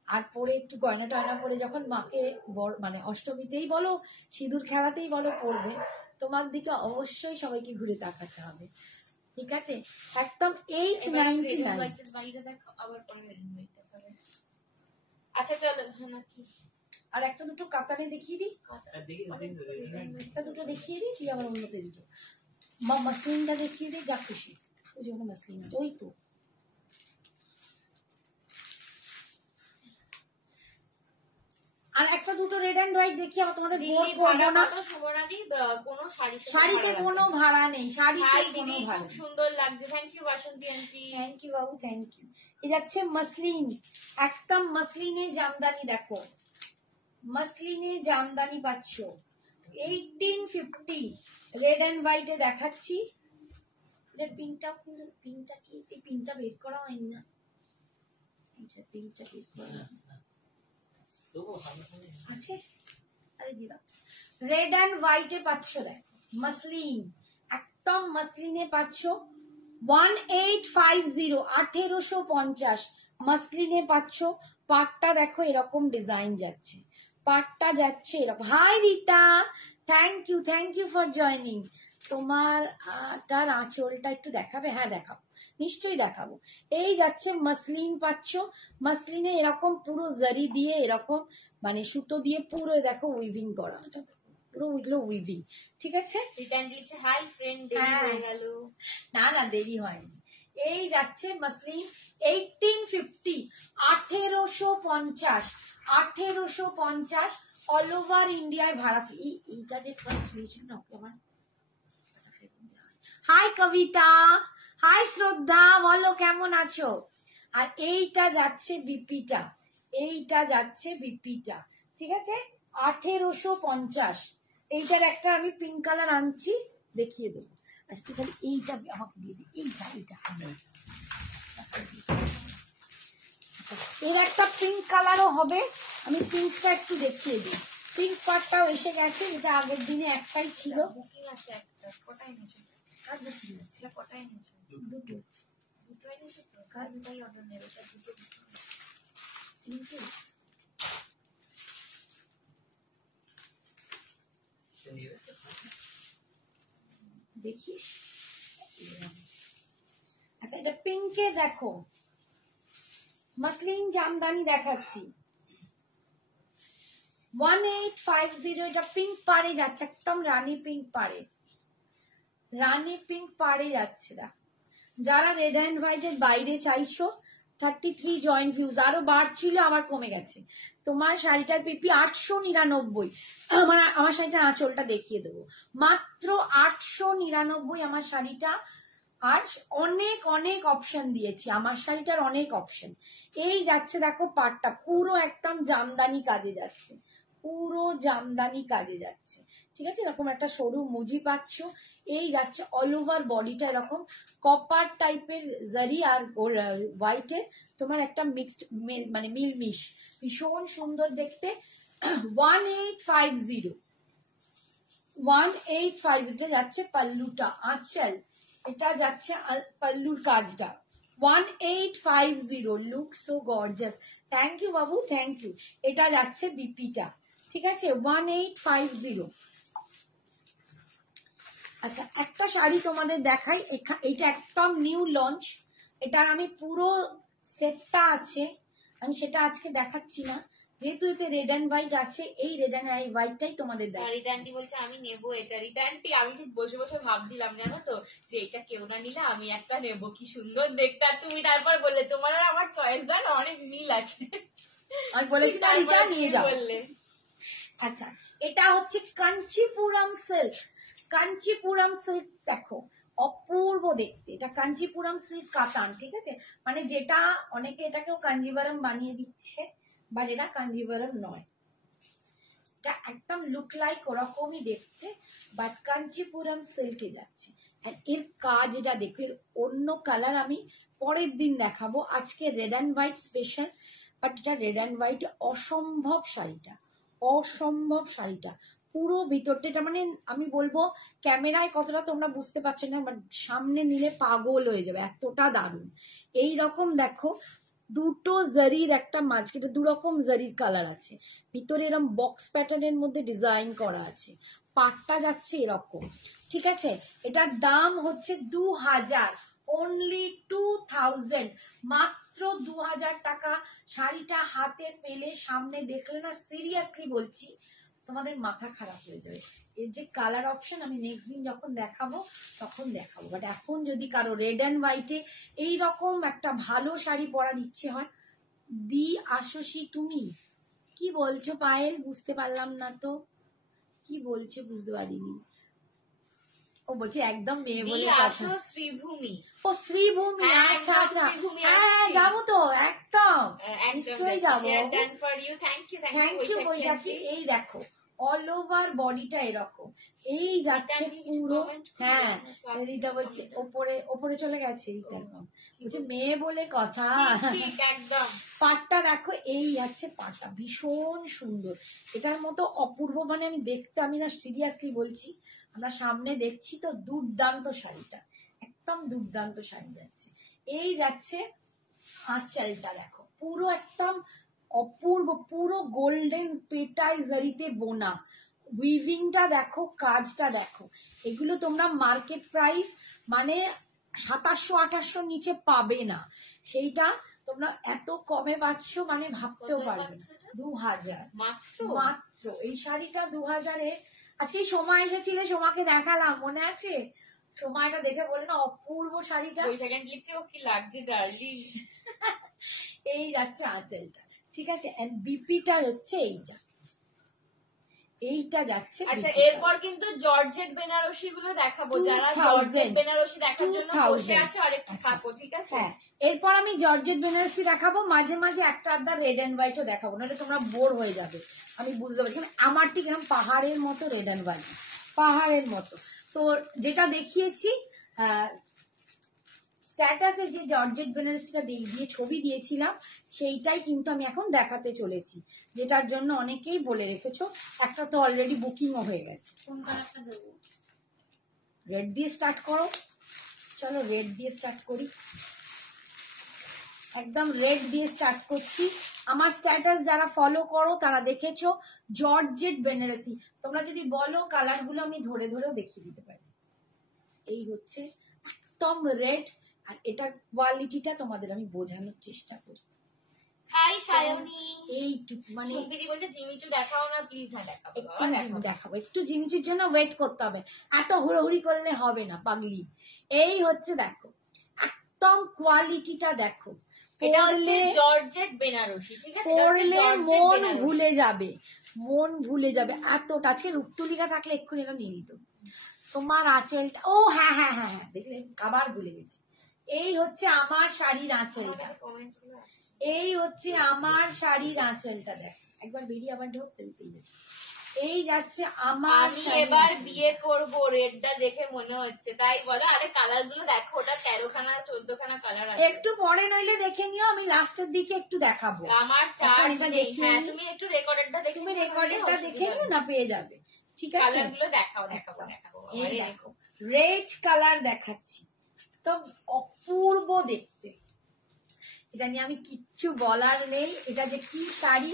আর পরে একটু গয়না টয়না পরে যখন মাকে মানে অষ্টমীতেই বলো সিঁদুর খেলাতেই বলো পরবে, তোমার দিকে অবশ্যই সবাইকে ঘুরে তাকাতে হবে। ঠিক আছে, একদম 899। আচ্ছা চলো, আর একটা দুটো কাতানে দেখিয়ে দিই, একটা দুটো দেখিয়ে দিই, তুই আবার অন্যতে দিত মাসলিনটা দেখিয়ে দিই, যা খুশি। ওই যে মাসলিন আছে, ওই তো। আর একটা দুটো রেড এন্ড হোয়াইট দেখি, আবার তোমাদের বোর করবো না। শাড়িতে কোনো ভাড়া নেই, শাড়িতে কোনো ভাড়া নেই। সুন্দর লাগছে, thank you Basanti aunty. Thank you বাবু, থ্যাংক ইউ। এই যাচ্ছে মসলিন, একদম মসলিনে জামদানি, দেখো মসলিনে জামদানি পাচ্ছ 1850 রেড এন্ড হোয়াইটে দেখাচ্ছি। পিঙ্কটা, পিঙ্কটা কি, এই পিঙ্কটা বের করা হয়নি না, পিঙ্কটা বের করা আছে, আরে দিদা রেড এন্ড হোয়াইটে পাচ্ছ, দেখো মসলিন, একদম মসলিনে পাচ্ছ 1850, 1850 মসলিনে পাচ্ছ। পাটটা দেখো এরকম ডিজাইন যাচ্ছে, পাটটা যাচ্ছে এরকম। Hi Rita, thank you for joining. তোমার তার আঁচলটা একটু দেখাবে? হ্যাঁ দেখাবো, নিশ্চয়ই দেখাবো। এই যাচ্ছে মসলিন পাচ্ছ, মসলিনে এরকম পুরো জারি দিয়ে এরকম মানে সুতো দিয়ে পুরো দেখো উইভিং করা, পুরো ওইগুলো উইভিং। ঠিক আছে, হাই ফ্রেন্ড, দেরি হয়ে গেল। না না দেরি হয়নি। এই যাচ্ছে মসলিন 1850, 1850, 1850 অল ওভার ইন্ডিয়ায় ভাড়া ফ্রি। এইটা যে ফার্স্ট নিয়েছিল না, আমার হাই কবিতা, হাই শ্রদ্ধা, বলো কেমন আছো। আর এইটা যাচ্ছে বিপিটা, এইটা যাচ্ছে বিপিটা। ঠিক আছে, 1850। এইটার একটা আমি পিঙ্ক কালার আনছি, দেখিয়ে দেবো। আচ্ছা ঠিক আছে, এইটা আমাকে দিয়ে দিই, এইটা এর একটা পিঙ্ক কালারও হবে, আমি পিঙ্কটা একটু দেখিয়ে দিই। পিঙ্ক পার্টটাও এসে গেছে, যেটা আগের দিনে একটাই ছিল। বুকিং আছে একটা, কটাই নিয়েছো? আর বুকিং আছে, কটাই নিয়েছো? দুটো, দুটোই নিয়েছো তো? কার দুটাই অর্ডার নেবে, তার দুটো তিনটে। দেখিস, আচ্ছা এটা পিঙ্কে দেখো, মসলিন জামদানি দেখাচ্ছি, 1850 এটা পিঙ্ক পাড়ে যাচ্ছে, একদম রানী পিঙ্ক পাড়ে, রানী পিঙ্ক পাড়ে যাচ্ছে। দেখ যারা রেড অ্যান্ড হোয়াইটের বাইরে চাইছো 33 জয়েন্ট ভিউজ, আরো বাড়ছিল আবার কমে গেছে। তোমার শাড়িটার পিপি 899। আমার শাড়িটার আঁচলটা দেখিয়ে দেবো, মাত্র 899 আমার শাড়িটা। আর অনেক অনেক অপশন দিয়েছি, আমার শাড়িটার অনেক অপশন। এই যাচ্ছে দেখো পাটটা পুরো একদম জামদানি কাজে যাচ্ছে, পুরো জামদানি কাজে যাচ্ছে, ঠিক আছে। এরকম একটা সরু মুজি পাচ্ছ। এই যাচ্ছে অল ওভার বডিটা এরকম কপার টাইপের জারি আর হোয়াইটের তোমার একটা মিক্সড মানে মিলমিশ, ভীষণ সুন্দর দেখতে। 1850 1850 যাচ্ছে পাল্লুটা, আঁচল এটা যাচ্ছে পাল্লুর কাজটা। 1850 look so gorgeous. Thank you বাবু, থ্যাংক ইউ। এটা যাচ্ছে বিপিটা, ঠিক আছে। 1850। আচ্ছা একটা শাড়ি তোমাদের দেখাই, এটা একদম নিউ লঞ্চ, এটার আমি পুরো সেটটা আছে, আমি সেটা আজকে দেখাচ্ছি না যেহেতু এতে রেড অ্যান্ড হোয়াইট আছে। এই রেড অ্যান্ড হোয়াইটটাই তোমাদের দেখাচ্ছি। রিতা আন্টি বলছে আমি নেবো এটা। রিতা আন্টি আমি ঠিক বসে বসে ভাবছিলাম জানো তো যে এটা কেউ না নিলে আমি একটা নেবো, কি সুন্দর দেখতে। আর তুমি তারপর বললে তোমার আর আমার চয়েস জানো অনেক মিল আছে, আমি বলেছি না রিতা নিয়ে যাও। বললে আচ্ছা এটা হচ্ছে কাঞ্চিপুরম সিল্ক, কাঞ্চিপুরম সিল্ক দেখো অপূর্ব দেখতে। এটা কাঞ্চিপুরম সিল্ক কাতান, ঠিক আছে। মানে যেটা অনেকে এটাকেও কাঞ্জিভারম বানিয়ে দিচ্ছে, বাট এটা কাঞ্জিভারম নয়, এটা একদম লুক লাইক ওরকমই দেখতে, বাট কাঞ্চিপুরম সিল্কে যাচ্ছে। আর এর কাজ এটা দেখো, এর অন্য কালার আমি পরের দিন দেখাবো, আজকে red and white special. But এটা রেড অ্যান্ড হোয়াইট অসম্ভব শাড়িটা, অসম্ভব শাড়িটা পুরো ভিতরটা। এটা মানে আমি বলবো ক্যামেরায় কতটা তোমরা বুঝতে পারছো না, বাট সামনে নিলে পাগল হয়ে যাবে, এতটা দারুণ। এই রকম দেখো দুটো জারির একটা মাঝখানে দু রকম জারির কালার আছে, ভিতরে এরকম বক্স প্যাটার্নের মধ্যে ডিজাইন করা আছে, পাটটা যাচ্ছে এরকম, ঠিক আছে। এটার দাম হচ্ছে 2000, অনলি 2000, মাত্র 2000 টাকা। শাড়িটা হাতে পেলে সামনে দেখলে না সিরিয়াসলি বলছি তোমাদের মাথা খারাপ হয়ে যাবে। এর যে কালার অপশন আমি নেক্সট দিন যখন দেখাবো তখন দেখাবো, বাট এখন যদি কারো রেড অ্যান্ড হোয়াইটে এইরকম একটা ভালো শাড়ি পরার ইচ্ছে হয়, দি আশোসি তুমি কি বলছো পায়েল, বুঝতে পারলাম না তো কি বলছে, বুঝতে পারিনি। ও বলছে একদম মেয়ে বলে কথা। শ্রীভূমি, ও শ্রীভূমি, হ্যাঁ, আচ্ছা একদম আচ্ছা, শ্রীভূমি হ্যাঁ আসছি। যাবো তো একদম, একদম নিশ্চয়ই যাবো। থ্যাংক ইউ থ্যাংক ইউ বৈশাখী। এই দেখো অল ওভার বডিটা এরকম, এই যাচ্ছে পুরো। হ্যাঁ রিতা বলছে ওপরে ওপরে চলে গেছে, রিতা বলছে মেয়ে বলে কথা। একদম পাটটা দেখো, এই যাচ্ছে পাটটা ভীষণ সুন্দর, এটার মতো অপূর্ব মানে আমি দেখতে, আমি না সিরিয়াসলি বলছি, আমরা সামনে দেখছি তো দুর্দান্ত শাড়িটা, একদম দুর্দান্ত শাড়ি যাচ্ছে। এই যাচ্ছে আঁচলটা দেখো পুরো একদম অপূর্ব, পুরো গোল্ডেন পেটাই জারিতে বোনা, উইভিংটা দেখো, কাজটা দেখো। এগুলো তোমরা মার্কেট প্রাইস মানে 2700-2800 নিচে পাবে না, সেইটা তোমরা এত কমে পাচ্ছ মানে ভাবতেও পারবে না। 2000 মাত্র এই শাড়িটা 2000-এ। আজকে সময় এসেছিল, সোমাকে দেখালাম মনে আছে, সময়টা দেখে বলে না অপূর্ব শাড়িটা। কি লাগছে ডার্লিং। এই যাচ্ছে আঁচলটা, ঠিক আছে। বিপিটা হচ্ছে এইটা, এইটা যাচ্ছে। আচ্ছা এরপর কিন্তু জর্জেট বেনারসি গুলো দেখাবো, যারা জর্জেট বেনারসি দেখার জন্য বসে আছে আর একটু থাকো, ঠিক আছে। হ্যাঁ এরপর আমি জর্জেট বেনারসি দেখাবো, মাঝে মাঝে একটা আধা রেড অ্যান্ড হোয়াইটও দেখাবো, নাহলে তোমরা বোর হয়ে যাবে, আমি বুঝতে পারছি। আমার ঠিক এরকম পাহাড়ের মতো রেড অ্যান্ড হোয়াইট, পাহাড়ের মতো। তো যেটা দেখিয়েছি স্ট্যাটাসে, যে জর্জেট বেনারসিটা দিয়ে ছবি দিয়েছিলাম, সেইটাই কিন্তু আমি এখন দেখাতে চলেছি, যেটার জন্য অনেকেই বলে রেখেছো। একটা তো অলরেডি বুকিংও হয়ে গেছে। কোন কালারটা দেবো? রেড দিয়ে স্টার্ট করো, চলো রেড দিয়ে স্টার্ট করি, একদম রেড দিয়ে স্টার্ট করছি। আমার স্ট্যাটাস যারা ফলো করো তারা দেখেছো জর্জেট বেনারসি। তোমরা যদি বলো কালারগুলো আমি ধরে ধরেও দেখিয়ে দিতে পারি। এই হচ্ছে একদম রেড, আর এটার কোয়ালিটিটা তোমাদের আমি বোঝানোর চেষ্টা করি। হাই সায়নী। এইটুকু মানে দিদি বলছে জিমিচু দেখাও না প্লিজ। হ্যাঁ দেখাবো একটু বাবা, দেখাবো। দেখাবো, একটু জিমিচির জন্য ওয়েট করতে হবে, এত হুড়োহুড়ি করলে হবে না পাগলি। এই হচ্ছে দেখো একদম কোয়ালিটিটা দেখো, এটা হচ্ছে পরলে জর্জেট বেনারসি, ঠিক আছে? এটা হচ্ছে পরলে জর্জেট মন বেনারসি। ভুলে যাবে, মন ভুলে যাবে এতটা। আজকে রূপতুলিকা থাকলে এক্ষুনি এটা নিয়ে নিত। তোমার আঁচলটা, ও হ্যাঁ হ্যাঁ হ্যাঁ হ্যাঁ, দেখলে আবার ভুলে গেছি। এই হচ্ছে আমার শাড়ির আঁচলটা, Comment গুলো আসছে। এই হচ্ছে আমার শাড়ির আঁচলটা। দেখ একবার বেরিয়ে আবার ঢোক, বেরিয়ে যাচ্ছে। এই যাচ্ছে আমার আমি শাড়ির এবার আঁচল। বিয়ে করব, রেডটা দেখে মনে হচ্ছে, তাই বলো? আরে কালার গুলো দেখো, ওটা 13খানা 14খানা কালার আছে। একটু পরে নইলে দেখে নিও, আমি লাস্টের দিকে একটু দেখাবো। আমার এখন চার্জ এবার নেই। দেখিয়ে হ্যাঁ নিই। তুমি একটু রেকর্ডারটা দেখে তুমি রেকর্ডেরটা দেখে নিও না, পেয়ে যাবে, ঠিক আছে? কালার গুলো দেখাও, দেখাবো দেখাবো। এই আরে দেখো রেড কালার দেখাচ্ছি, একদম অপূর্ব দেখতে। এটা নিয়ে আমি কিচ্ছু বলার নেই, এটা যে কি শাড়ি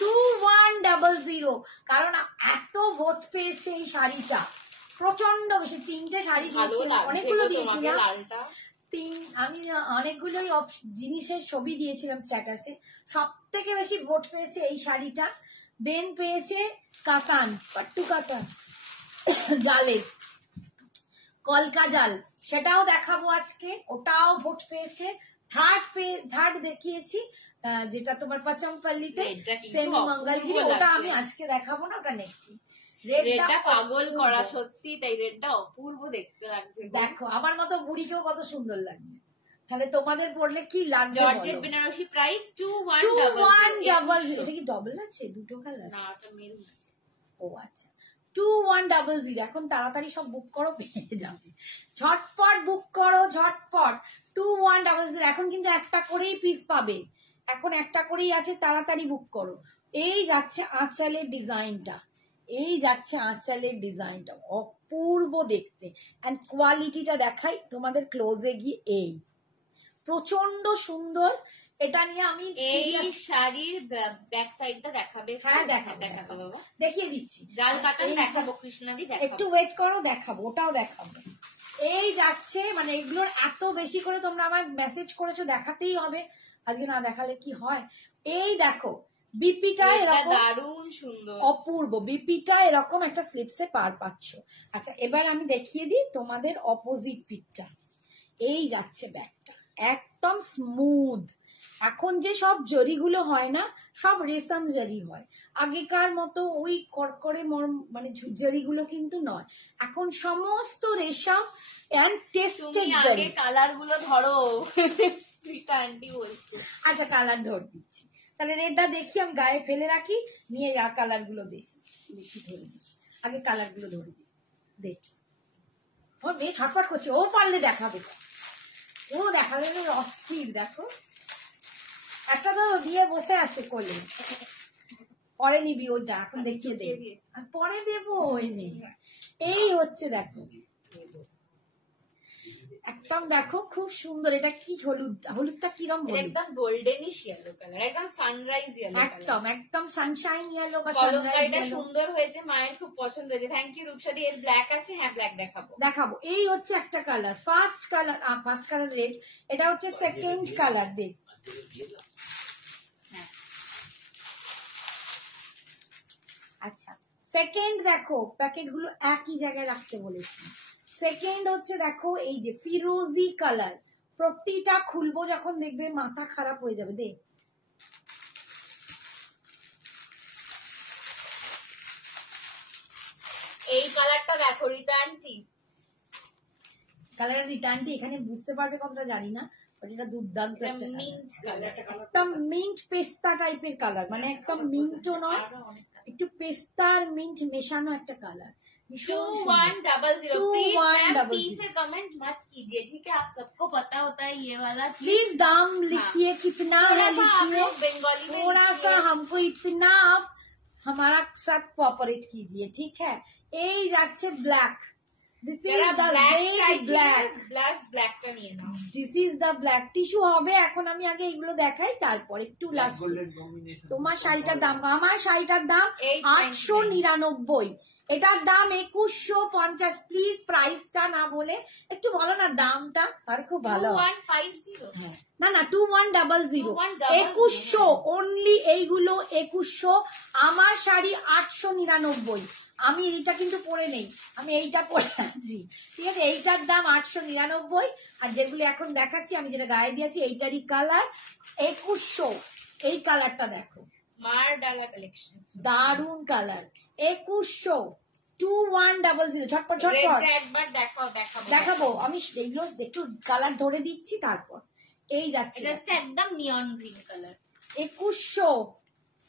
2100, কারণ এত ভোট পেয়েছে এই শাড়িটা, প্রচন্ড বেশি। 3টে শাড়ি ভালো দিয়েছিলাম, লাগছে অনেকগুলো গো তোমাকে দিয়েছিলাম, লালটা। আমি অনেকগুলোই জিনিসের ছবি দিয়েছিলাম স্ট্যাটাসে, সব থেকে বেশি ভোট পেয়েছে এই শাড়িটা। দেন পেয়েছে কাতান, পাট্টু কাতান জালে, কলকা জাল, সেটাও দেখাবো আজকে, ওটাও ভোট পেয়েছে। থার্ড দেখিয়েছি যেটা তোমার পচমপল্লিতে রেডটা কিন্তু সেমি অপূর্ব মঙ্গলগিরি, ওটা লাগছে। আমি আজকে দেখাবো না, ওটা নেক্সট। রেডটা পাগল করা সত্যি, তাই রেডটা অপূর্ব দেখতে লাগছে গো। দেখো আমার মতো বুড়িকেও কত সুন্দর লাগছে, তাহলে তোমাদের পড়লে কি লাগবে? Georgette Banarasi price 2100। এটা কি ডবল আছে, দুটো কালার? না ওটা মেরুন আছে। ও আচ্ছা, 2100। এখন তাড়াতাড়ি সব বুক করো, পেয়ে যাবে, ঝটপট বুক করো, ঝটপট 2100। এখন কিন্তু একটা করেই পিস পাবে, এখন একটা করেই আছে, তাড়াতাড়ি বুক করো। এই যাচ্ছে আঁচলের ডিজাইনটা, এই যাচ্ছে আঁচলের ডিজাইনটা, অপূর্ব দেখতে। অ্যান্ড কোয়ালিটিটা দেখাই তোমাদের ক্লোজে গিয়ে, এই প্রচন্ড সুন্দর। এটা নিয়ে আমি এই serious- শাড়ির ব্যাক সাইডটা দেখাবে? হ্যাঁ দেখাবো, দেখাবো বাবা। দেখিয়ে দিচ্ছি। জাল কাতান এইটা- দেখাবো, কৃষ্ণাদি একটু দেখাবো। ওয়েট করো, দেখাবো, ওটাও দেখাবো। এই যাচ্ছে, মানে এগুলোর এত বেশি করে তোমরা আমার মেসেজ করেছো, দেখাতেই হবে, আজকে না দেখালে কি হয়। এই দেখো বিপিটা এটা এরকম দারুণ সুন্দর। অপূর্ব, বিপিটা এরকম একটা স্লিপসে পার পাচ্ছ। আচ্ছা এবার আমি দেখিয়ে দিই তোমাদের অপোজিট পিকটা। এই যাচ্ছে ব্যাগটা, একদম স্মুথ। এখন যে সব জরিগুলো হয় না, সব রেশম জরি হয়, আগেকার মতো ওই করকরে মানে জরিগুলো কিন্তু নয়, এখন সমস্ত রেশম অ্যান্ড তুমি টেস্টেড আগে জরি। কালার গুলো ধরো। রীতা আন্টি বলছে। আচ্ছা কালার ধর দিচ্ছি, তাহলে রেডটা দেখি, আমি গায়ে ফেলে রাখি, নিয়ে কালার গুলো দেখি ধরে দিই। আগে কালার গুলো ধরে দিই, দেখ ওর মেয়ে ছটফট করছে, ও পারলে দেখাবে, ও দেখাবে না, অস্থির। দেখো একটা তো দিয়ে বসে আছে কোলে, পরে নিবি ওটা, এখন দেখিয়ে দে, আর পরে দেবো, ওই নেই। এই হচ্ছে দেখো একদম, দেখো খুব সুন্দর। এটা কি হলুদ, হলুদটা কিরম হলুদ, একদম গোল্ডেনিশ ইয়েলো কালার, একদম সানরাইজ ইয়েলো একদম একদম সানশাইন ইয়েলো বা সানরাইজ কলমকারিটা ইয়েলো। সুন্দর হয়েছে, মায়ের খুব পছন্দ হয়েছে। থ্যাংক ইউ রূপসাদি। এর ব্ল্যাক আছে? হ্যাঁ ব্ল্যাক দেখাবো। দেখাবো। এই হচ্ছে একটা কালার, ফার্স্ট কালার রেড, এটা হচ্ছে সেকেন্ড কালার। দেখ হ্যাঁ আচ্ছা সেকেন্ড, দেখো প্যাকেট গুলো একই জায়গায় রাখতে বলেছি। সেকেন্ড হচ্ছে দেখো এই যে ফিরোজি কালার, প্রতিটা খুলবো যখন দেখবে মাথা খারাপ হয়ে যাবে। দেখ এই কালারটা দেখো রীতা আন্টি। কালারের রিটার্নটি এখানে বুঝতে পারবে কতটা জানি না, বাট এটা দুর্দান্ত একটা colour। Mint colour. একদম মিন্ট পেস্তা টাইপের কালার, মানে একদম মিন্টও নয়, একটু পেস্তার মিন্ট মেশানো একটা কালার। 2100। Please ma'am 2100। पी से कमेंट मत कीजिए, ठीक है? आप सबको पता होता है ये वाला। प्लीज दाम लिखिए, कितना है थोड़ा सा आप लिखिए, लोग बंगाली में थोड़ा सा लिखिए। हमको इतना आप हमारा साथ कोऑपरेट कीजिए, ठीक है? এই যাচ্ছে ব্ল্যাক, দিস ইজ যারা দ্য ব্ল্যাক রেড চাইছে ব্ল্যাক, ব্ল্যাকটা নিয়ে নাও। This is the black. Tissue হবে, এখন আমি আগে এগুলো দেখাই, তারপর একটু লাস্ট। golden combination. তোমার শাড়িটার দাম, আমার শাড়িটার দাম 899 899। এটার দাম 2150। প্লিজ প্রাইসটা না বলে একটু বলো না দামটা, আর খুব ভালো। 2150 হ্যাঁ, না না 2100, 2100 2100 অনলি, এইগুলো 2100। আমার শাড়ি 899। আমি এইটা কিন্তু পরে নেই, আমি এইটা পরে আছি, ঠিক আছে। এইটার দাম 899। আর যেগুলো এখন দেখাচ্ছি, আমি যেটা গায়ে দিয়েছি এইটারই কালার 2100। এই কালারটা দেখো, মার ডালা কালেকশন, দারুন কালার, 2100, 2100। ঝটপট ঝটপট একবার দেখাবো। আমি এইগুলো একটু কালার ধরে দিচ্ছি, তারপর এই যাচ্ছে এটা হচ্ছে একদম neon green colour, 2100,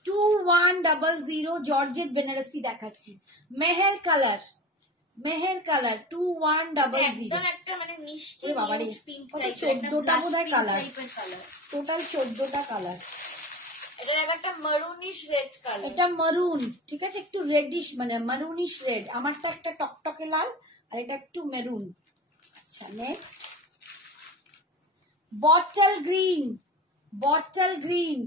2100 georgette Benarasi দেখাচ্ছি। মেহের কালার, মেহের কালার 2100। একদম একটা মানে মিষ্টি এ বাবারে, পিঙ্ক কত টাইপের, 14টা বোধহয় কালার, কালার। টোটাল 14টা কালার। এটা একটা মারুনিশ রেড কালার, এটা মারুন, ঠিক আছে, একটু রেডিশ মানে মারুনিশ রেড। আমারটা একটা টকটকে লাল, আর এটা একটু মেরুন। আচ্ছা, next bottle green, bottle green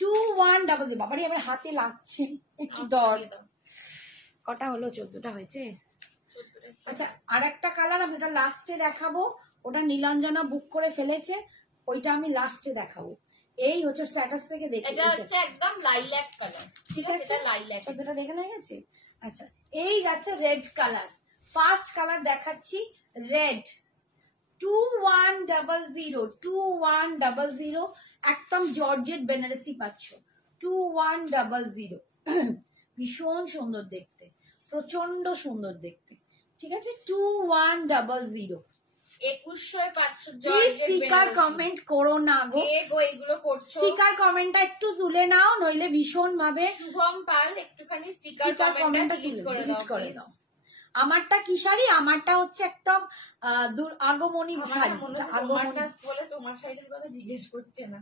2100। বাবারে আমার হাতে লাগছে, একটু দর। কটা হলো? 14টা হয়েছে। আচ্ছা, আর একটা কালার আমি ওটা লাস্টে দেখাবো, ওটা নীলাঞ্জনা বুক করে ফেলেছে, ওইটা আমি লাস্টে দেখাবো। এই হচ্ছে স্ট্যাটাস থেকে দেখে, এটা হচ্ছে একদম লাইল্যাক কালার, ঠিক আছে, লাইল্যাক। 14টা দেখে হয়ে গেছে। আচ্ছা, এই যাচ্ছে রেড কালার, ফার্স্ট কালার দেখাচ্ছি রেড, 2100, 2100 একদম জর্জেট বেনারসি পাচ্ছ, 2100। ভীষণ সুন্দর দেখতে, প্রচন্ড সুন্দর দেখতে, ঠিক আছে, 2100। 2100 পাচ্ছ। প্লিজ স্টিকার কমেন্ট করো না গো, এগুলো করছো, স্টিকার কমেন্টটা একটু তুলে নাও, নইলে ভীষণ ভাবে। শুভম পাল একটুখানি স্টিকার কমেন্টটা ডিলিট করে দাও। আমারটা কি শাড়ি? আমারটা হচ্ছে একদম আগমনী শাড়ি, আগমনী। বলে তোমার শাড়ির কথা জিজ্ঞেস করছে না,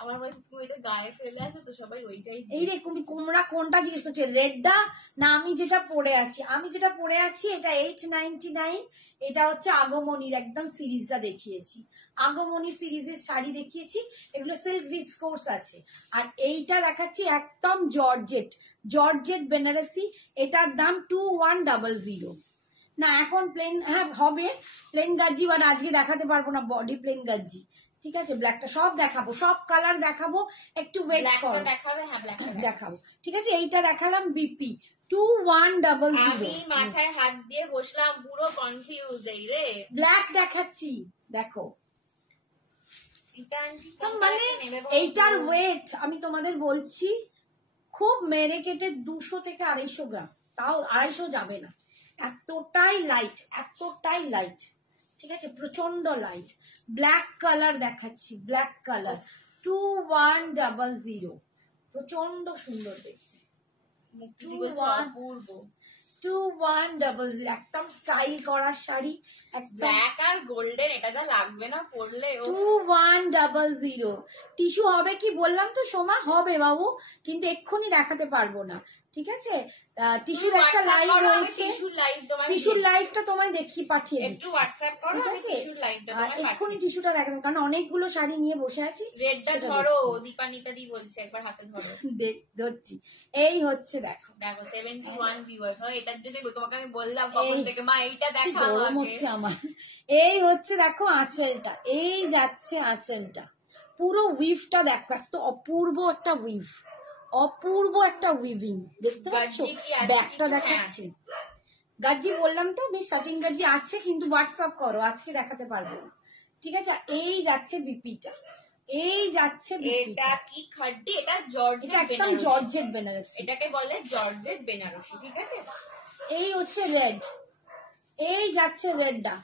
আমার বলছে তুমি এটা গায়ে ফেলে আসো তো সবাই ওইটাই। এই রে তোমরা কোনটা জিজ্ঞেস করছে, রেডটা না আমি যেটা পরে আছি? আমি যেটা পরে আছি এটা 899। এটা হচ্ছে আগমনীর একদম সিরিজটা দেখিয়েছি, আগমনী সিরিজের শাড়ি দেখিয়েছি, এগুলো সিল্ক ভিসকোর্স আছে। আর এইটা দেখাচ্ছি একদম জর্জেট, জর্জেট বেনারসি, এটার দাম 2100। না এখন প্লেন, হ্যাঁ হবে প্লেন গাজি, বাট আজকে দেখাতে পারবো না বডি প্লেন গাজি, ঠিক আছে। ব্ল্যাকটা সব দেখাবো, সব কালার দেখাবো, একটু ওয়েট করো, দেখাবে। হ্যাঁ, ব্ল্যাক দেখাবো, ঠিক আছে। এইটা দেখালাম বিপি 2100। আমি মাথায় হাত দিয়ে বসলাম, পুরো কনফিউজ এই রে। ব্ল্যাক দেখাচ্ছি, দেখো, মানে এইটার ওয়েট আমি তোমাদের বলছি, খুব মেরে কেটে 200 থেকে 250 গ্রাম, তাও 250 যাবে না, এতটাই লাইট, এতটাই লাইট, ঠিক আছে, প্রচন্ড লাইট। ব্ল্যাক কালার দেখাচ্ছি, ব্ল্যাক কালার 2100, প্রচন্ড সুন্দর দেখতে, 2100 একদম স্টাইল করা শাড়ি, ব্ল্যাক আর গোল্ডেন, এটা যা লাগবে না পরলে। 2100 টিস্যু হবে কি বললাম তো সোমা, হবে বাবু, কিন্তু এক্ষুনি দেখাতে পারবো না, ঠিক আছে। টিস্যুর একটা লাইভ রয়েছে, টিস্যুর লাইভটা তোমায় দেখিয়ে পাঠিয়ে একটু হোয়াটসঅ্যাপ করো, ঠিক আমি আছে। টিস্যুর লাইভটা তোমায় এক্ষুনি পাঠিয়ে টিস্যুটা দেখাবো, কারণ অনেকগুলো শাড়ি নিয়ে বসে আছি। রেডটা ধরো, দীপানিতা দি বলছে একবার হাতে ধরো। ধরছি, এই হচ্ছে দেখো, দেখো 71 ভিউয়ার্স হয়, এটার জন্য তোমাকে আমি বললাম কখন থেকে মা এইটা দেখা গরম হচ্ছে আমার। এই হচ্ছে দেখো আঁচলটা, এই যাচ্ছে আঁচলটা, পুরো উইভটা দেখো, একটা অপূর্ব একটা উইভ, অপূর্ব একটা উইভিং, দেখতে পাচ্ছ? ব্যাগটা দেখাচ্ছে গাজি, বললাম তো বেশ সাটিন গাজি আছে, কিন্তু হোয়াটসঅ্যাপ করো, আজকে দেখাতে পারবো না, ঠিক আছে। এই যাচ্ছে বিপিটা, এই যাচ্ছে এটা কি খাড্ডি, এটা জর্জেট, একদম জর্জেট বেনারসি, এটাকে বলে জর্জেট বেনারসি, ঠিক আছে। এই হচ্ছে রেড, এই যাচ্ছে রেডটা,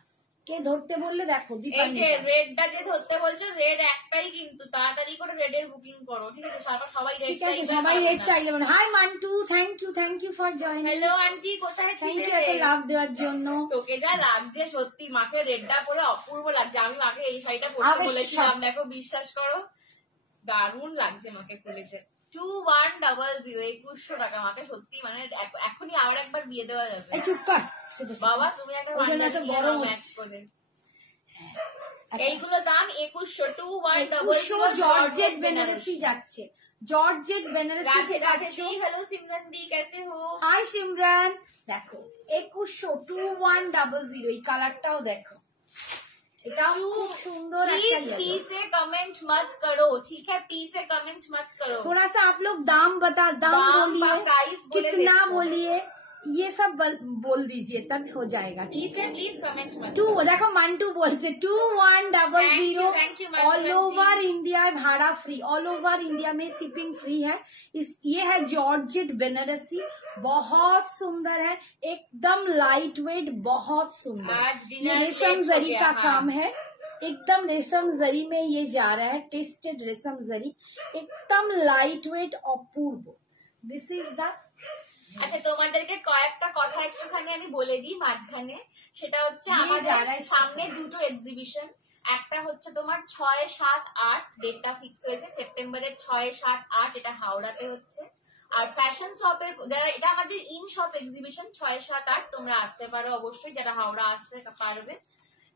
কে ধরতে বললে দেখো, এই যে রেডটা যে ধরতে বলছো, রেড একটাই, কিন্তু তাড়াতাড়ি করে রেডের বুকিং করো, ঠিক আছে। সবাই রেড চাইবে, সবাই রেড চাইলে। Hi Mantu, thank you for joining. Hello aunty, কোথায় ছিলে? এত লাভ দেওয়ার জন্য। তোকে যা লাগছে সত্যি, মাকে রেডটা পরে অপূর্ব লাগছে। আমি মাকে এই শাড়িটা পরতে বলেছিলাম, দেখো বিশ্বাস করো দারুণ লাগছে, মাকে খুলেছে। 2100, 2100 টাকা, মাকে সত্যি মানে এখনই আবার একবার বিয়ে দেওয়া যাবে। চুপ কর বাবা, তুমি একটা বড় ম্যাচ করে। এইগুলো দাম 2100 2100 2100 জর্জেট বেনারসি যাচ্ছে, জর্জেট বেনারসি রাধে রাধে জি, हेलो सिमरन दी कैसे हो? হাই সিমরান। দেখো 2100 2100 এই কালারটাও দেখো, এটাও খুব সুন্দর একটা प्लीज पी yellow। से कमेंट मत करो, ठीक है? पी से कमेंट मत करो। थोड़ा सा आप लोग दाम दाम बोलिए, प्राइस बोले कितना देखो। बोलिए, ये सब बोल दीजिए तब हो जाएगा, ठीक है? प्लीज कमेंट मत टू करो। देखो मंटू बोलছে 2100 Thank you, all Mantu over ji. India भाड़ा फ्री, ऑल ओवर इंडिया में शिपिंग फ्री है। ये है जॉर्जेट बेनारसी, बहुत सुंदर है, एकदम लाइट वेट, बहुत सुंदर। आज ये dinner रेशम late हो जरी गया, का हाँ। काम है, एकदम रेशम जरी में ये जा रहा है, टेस्टेड रेशम जरी, एकदम light weight, Apurva. This is the আচ্ছা তোমাদেরকে কয়েকটা কথা একটুখানি আমি বলে দিই মাঝখানে, সেটা হচ্ছে দিয়ে আমাদের যারা সামনে দুটো এক্সিবিশন, একটা হচ্ছে তোমার 6, 7, 8 ডেটটা ফিক্স হয়েছে সেপ্টেম্বরের 6, 7, 8, এটা হাওড়াতে হচ্ছে। আর ফ্যাশন শপের যারা, এটা আমাদের ইন শপ এক্সিবিশন 6, 7, 8 তোমরা আসতে পারো অবশ্যই, যারা হাওড়া আসতে পারবে।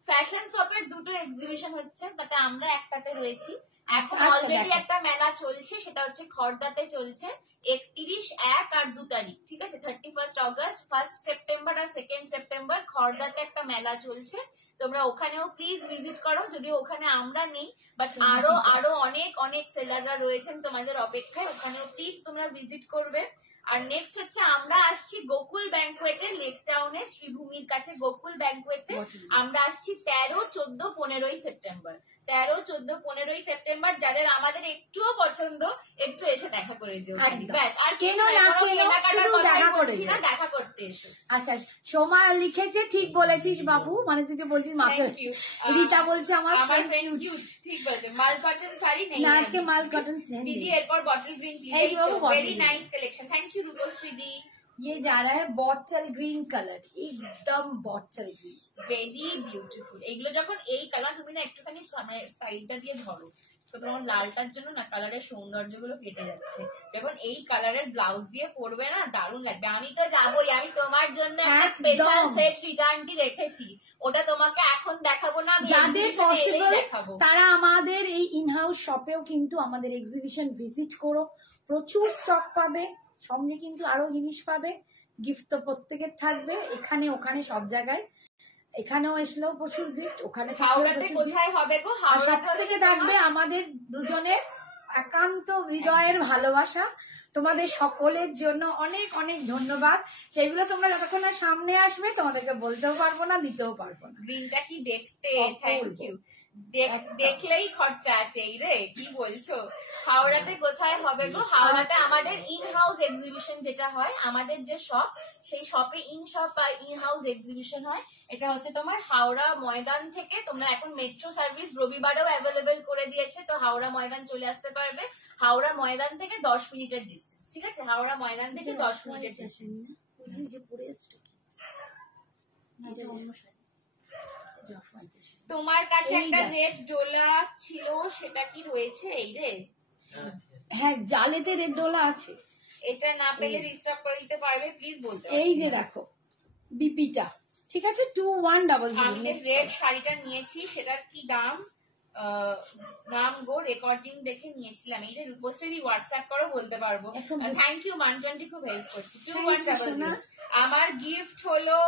ফ্যাশন শপের দুটো এক্সিবিশন হচ্ছে, তাতে আমরা একটাতে রয়েছি। এখন আচ্ছা, অলরেডি দেখো। একটা মেলা চলছে, সেটা হচ্ছে খড়দাতে চলছে 31, 1 আর 2 তারিখ, ঠিক আছে? 31 অগস্ট, 1 সেপ্টেম্বর আর 2 সেপ্টেম্বর খড়দাতে একটা মেলা চলছে। তোমরা ওখানেও প্লিজ ভিজিট করো, যদিও ওখানে আমরা নেই, বাট আরো অনেক অনেক সেলাররা রয়েছেন তোমাদের অপেক্ষায়, ওখানেও প্লিজ তোমরা ভিজিট করবে। আর নেক্সট হচ্ছে আমরা আসছি গোকুল ব্যাংকুয়েটে, লেক টাউনে শ্রীভূমির কাছে গোকুল ব্যাংকুয়েটে আমরা আসছি 13, 14, 15 সেপ্টেম্বর। 13, 14, 15 সেপ্টেম্বর যাদের আমাদের একটুও পছন্দ, একটু এসে দেখা করে যেও। একদম। ব্যাস, আর কেন কিছু না নয়, কোনো কেন, কেনাকাটার শুধু কথাই দেখা করে বলছি না, যেও। দেখা করতে এসো। আচ্ছা সোমা লিখেছে, ঠিক বলেছিস বাবু, মানে তুই যে বলছিস মাকে। Thank you. রীতা বলছে আমার আমার friend ফ্রেন্ড cute। কিউট, ঠিক বলেছে। মাল কটন শাড়ি নেই না, আজকে মাল cotton নেই। দিদি, এরপর বটল গ্রিন এই যে বাবু, bottle very green। Nice collection. Thank you Rupashree di. ये जा रहा है बॉटल ग्रीन कलर, एकदम बॉटल ग्रीन। Very beautiful. এইগুলো যখন এই কালার, তুমি না একটুখানি সাইডটা দিয়ে ধরো, তো তোমার লালটার জন্য না কালারের সৌন্দর্য গুলো কেটে যাচ্ছে। যখন এই কালারের ব্লাউজ দিয়ে পরবে না, দারুণ লাগবে। আমি তো যাবোই, আমি তোমার জন্য একটা একদম। স্পেশাল সেট রিটার্নটি রেখেছি, ওটা তোমাকে এখন দেখাবো না, আমি যাদের exhibition এ এলেই পসিবল দেখাবো। তারা আমাদের এই ইনহাউস শপেও কিন্তু আমাদের এক্সিবিশন ভিজিট করো, প্রচুর স্টক পাবে, সঙ্গে কিন্তু আরো জিনিস পাবে, গিফট তো প্রত্যেকের থাকবে, এখানে ওখানে সব জায়গায়, এখানেও এসলেও প্রচুর গিফট, ওখানে হাওড়াতে কোথায় হবে গো? হাওড়াতে সব থেকে থাকবে আমাদের দুজনের একান্ত হৃদয়ের ভালোবাসা, তোমাদের সকলের জন্য অনেক অনেক ধন্যবাদ। সেগুলো তোমরা যতক্ষণ না সামনে আসবে তোমাদেরকে বলতেও পারবো না, দিতেও পারবো না। গ্রিনটা কি দেখতে, অপূর্ব। Thank you. একদম। দেখলেই খরচা আছে, এই রে কি বলছো? হাওড়াতে কোথায় হবে গো? হাওড়াতে আমাদের ইন হাউস এক্সিবিশন যেটা হয়, আমাদের যে শপ, সেই শপে ইন শপ আর ইন হাউস এক্সিবিশন হয়। এটা হচ্ছে তোমার হাওড়া ময়দান থেকে, তোমরা এখন মেট্রো সার্ভিস রবিবারেও অ্যাভেলেবেল করে দিয়েছে, তো হাওড়া ময়দান চলে আসতে পারবে। হাওড়া ময়দান থেকে 10 মিনিটের ডিস্টেন্স, ঠিক আছে? হাওড়া ময়দান থেকে 10 মিনিটের ডিস্টেন্স। তোমার কাছে এই একটা যাচ্ছে। রেড ডোলা ছিল, সেটা কি রয়েছে? এই রে, হ্যাঁ, জালেতে রেড ডোলা আছে। এটা না পেলে রিস্টক করে দিতে পারবে, প্লিজ বলতে। এই যে দেখো বিপিটা, ঠিক আছে, 2100। আমি যে রেড শাড়িটা নিয়েছি সেটার কি দাম নাম গো, রেকর্ডিং দেখে নিয়েছিলাম। এই যে রূপশ্রী হোয়াটসঅ্যাপ করো, বলতে পারবো। এখন থ্যাংক ইউ মানচন্ডি, খুব হেল্প করছি। Thank you, 2100। সোনা। আমার গিফট হলো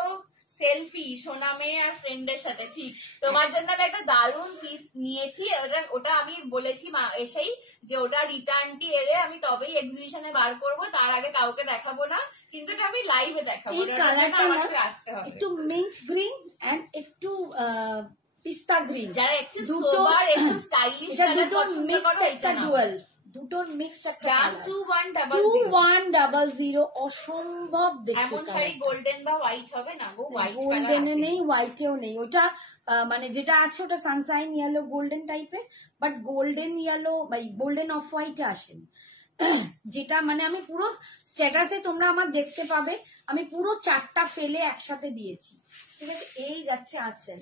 সেলফি সোনা মেয়ে আর ফ্রেন্ডের সাথে। ঠিক, তোমার জন্য আমি একটা দারুণ পিস নিয়েছি, ওটা আমি বলেছি এসেই যে ওটা রিটার্নটি এলে আমি তবেই এক্সিবিশনে বার করবো, তার আগে কাউকে দেখাবো না, কিন্তু এটা আমি লাইভে দেখাবো। এই ওটার জন্য কালারটা না আমাকে আসতে হবে। একটু মিন্ট গ্রিন এন্ড একটু পিস্তা গ্রিন, যারা একটু দুটো সোবার, একটু স্টাইলিশ এটা কালার দুটো পছন্দ মিক্সড করো, একটা এটা নাও। ডুয়াল, দুটোর মিক্সড একটা দাম কালার। 2100। 2100, অসম্ভব দেখতে। এমন শাড়ি গোল্ডেন বা হোয়াইট হবে না গো? হোয়াইট গোল্ডেনে নেই, হোয়াইটেও নেই, ওটা মানে যেটা আছে ওটা সানশাইন ইয়েলো গোল্ডেন টাইপের, বাট গোল্ডেন ইয়েলো বা গোল্ডেন অফ হোয়াইটে আসেনি। যেটা মানে আমি পুরো স্ট্যাটাসে তোমরা আমার দেখতে পাবে, আমি পুরো 4টা ফেলে একসাথে দিয়েছি, ঠিক আছে? এই যাচ্ছে আঁচল,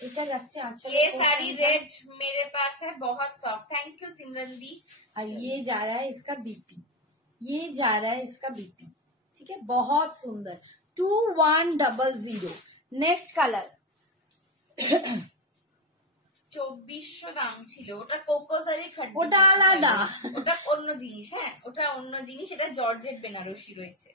এটা যাচ্ছে আঁচল, ये साड़ी रेड मेरे पास है, बहुत सॉफ्ट। थैंक यू सिमरन दी। और ये जा रहा है इसका बीपी, ये जा रहा है इसका बीपी, ठीक है, बहुत सुंदर। 2100। नेक्स्ट कलर 2400 দাম ছিল, ওটা কোকোসারি খাদ্য, ওটা আলাদা। ওটা অন্য জিনিস। হ্যাঁ ওটা অন্য জিনিস, এটা জর্জেট বেনারসি রয়েছে।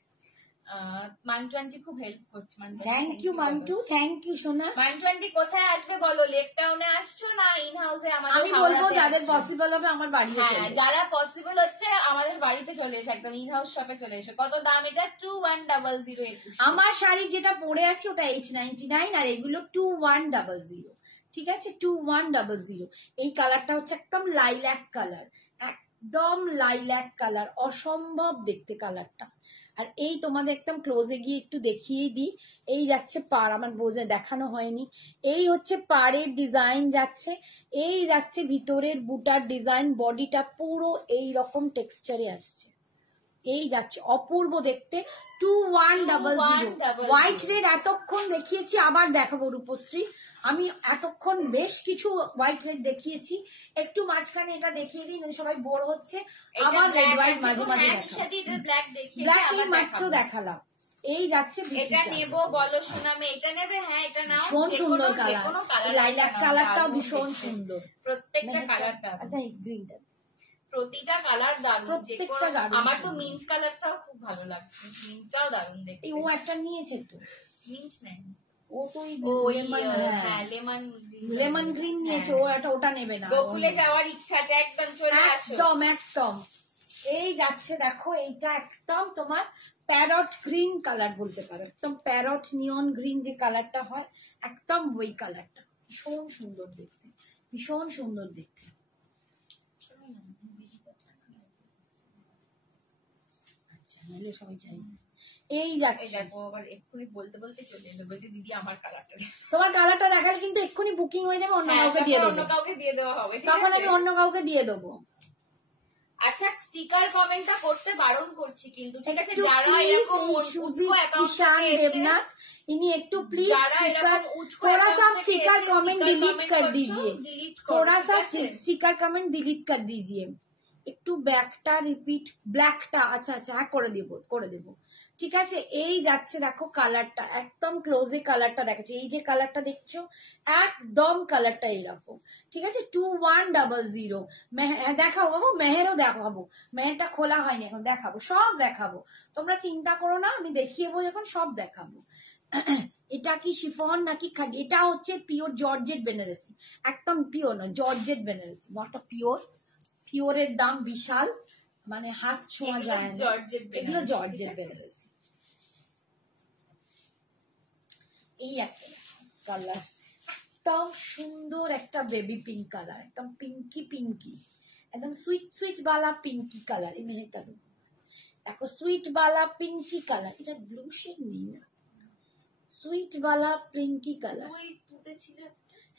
মান্টু আন্টি খুব হেল্প করছে। Thank you Mantu, thank you সোনা। মান্টু আন্টি কোথায় আসবে বলো? লেক টাউনে আসছো না ইন হাউসে? আমাদের আমি বলবো হাওড়াতে যাদের আসছো? পসিবল হবে আমার বাড়িতে হ্যাঁ চলে যারা পসিবল হচ্ছে আমাদের বাড়িতে চলে এসো, একদম ইন হাউস শপে চলে এসো। কত দাম এটা? 2100। আমার শাড়ি যেটা পরে আছে ওটা 899 আর এগুলো 2100। ঠিক আছে, 2100। এই কালারটা হচ্ছে একদম লাইল্যাক কালার, একদম লাইল্যাক কালার, অসম্ভব দেখতে কালারটা। আর এই তোমাদের একদম ক্লোজে গিয়ে একটু দেখিয়ে দিই। এই যাচ্ছে পাড়, আমার বোঝা দেখানো হয়নি। এই হচ্ছে পাড়ের ডিজাইন যাচ্ছে, এই যাচ্ছে ভিতরের বুটার ডিজাইন, বডিটা পুরো এই রকম টেক্সচারে আসছে। এই যাচ্ছে অপূর্ব দেখতে। 2100 হোয়াইট রেড এতক্ষণ দেখিয়েছি, আবার দেখাবো রূপশ্রী। আমি এতক্ষণ বেশ কিছু হোয়াইট রেড দেখিয়েছি, একটু মাঝখানে এটা দেখিয়ে দিই, সবাই বোর হচ্ছে। আবার রেড হোয়াইট মাঝে মাঝে ব্ল্যাক দেখিয়ে ব্ল্যাক এই মাত্র দেখালাম। এই যাচ্ছে এটা নেবো বলো সুনামে, এটা নেবে? হ্যাঁ এটা নাও। ভীষণ সুন্দর কালার, লাইলাক কালারটাও দারুণ ভীষণ দেখতে। সুন্দর। প্রত্যেকটা কালার দারুণ, আচ্ছা এই গ্রিনটা, প্রতিটা কালার দারুণ। প্রত্যেকটা দারুণ। আমার তো মিন্ট কালারটাও খুব ভালো লাগছে, মিন্টটাও দারুণ দেখতে। এই ও একটা নিয়েছে তো, মিন্ট নেই, ও তো লেমন গ্রিন নিয়েছে, ও একটা ওটা নেবে না। গোকুলে যাওয়ার ইচ্ছা আছে, একদম চলে আসো। একদম একদম। এই যাচ্ছে দেখো, এইটা একদম তোমার প্যারট গ্রিন কালার বলতে পারো, একদম প্যারট নিয়ন গ্রিন যে কালারটা হয়, একদম ওই কালারটা। ভীষণ সুন্দর দেখতে, ভীষণ সুন্দর দেখতে। আচ্ছা নাহলে সবাই চাই। এই যাচ্ছে দেখো আবার এক্ষুনি বলতে বলতে চলে এলো, বলছে দিদি আমার কালারটা। তোমার কালারটা দেখালে কিন্তু এক্ষুনি বুকিং হয়ে যাবে, অন্য কাউকে দিয়ে দেবো, অন্য কাউকে দিয়ে দেওয়া হবে, তখন আমি অন্য কাউকে দিয়ে দেবো। আচ্ছা স্টিকার কমেন্টটা করতে বারণ করছি কিন্তু, ঠিক আছে? একটু যারা please এরকম এই সুজি উঁচু account কিষান থেকে এসে- देवनाथ, इन्हीं एक तो प्लीज যারা এরকম উঁচু थोड़ा सा account থেকে स्टिकर এসে कमेंट sticker डिलीट comment कर করছো, दीजिए, delete করো, थोड़ा सा ঠিক আছে? स्टिकर कमेंट डिलीट कर दीजिए। একটু ব্যাকটা রিপিট, ব্ল্যাকটা আচ্ছা আচ্ছা হ্যাঁ করে দেব। ঠিক আছে, এই যাচ্ছে দেখো কালারটা, একদম ক্লোজে কালারটা দেখাচ্ছে। এই যে কালারটা দেখছো একদম কালারটা এরকম। ঠিক আছে, 2100। দেখাবো বাবু, মেহেরও দেখাবো, মেহেরটা খোলা হয়নি এখন, দেখাবো, সব দেখাবো, তোমরা চিন্তা করো না, আমি দেখিয়েবো যখন সব দেখাবো। এটা কি শিফন নাকি খাদি? এটা হচ্ছে পিওর জর্জেট বেনারসি, একদম পিওর না, জর্জেট বেনারসি, নট পিওর। পিওরের দাম বিশাল, মানে হাত ছোঁয়া যায় না, এগুলো জর্জেট বেনারসি। এই একটা কালার, একদম সুন্দর একটা বেবি পিঙ্ক কালার, একদম পিঙ্কি, একদম সুইট সুইট বালা পিঙ্কি কালার। এই মেয়েটা দেখো, সুইট বালা পিঙ্কি কালার, এটা ব্লু শেড নেই না, সুইট বালা পিঙ্কি কালার।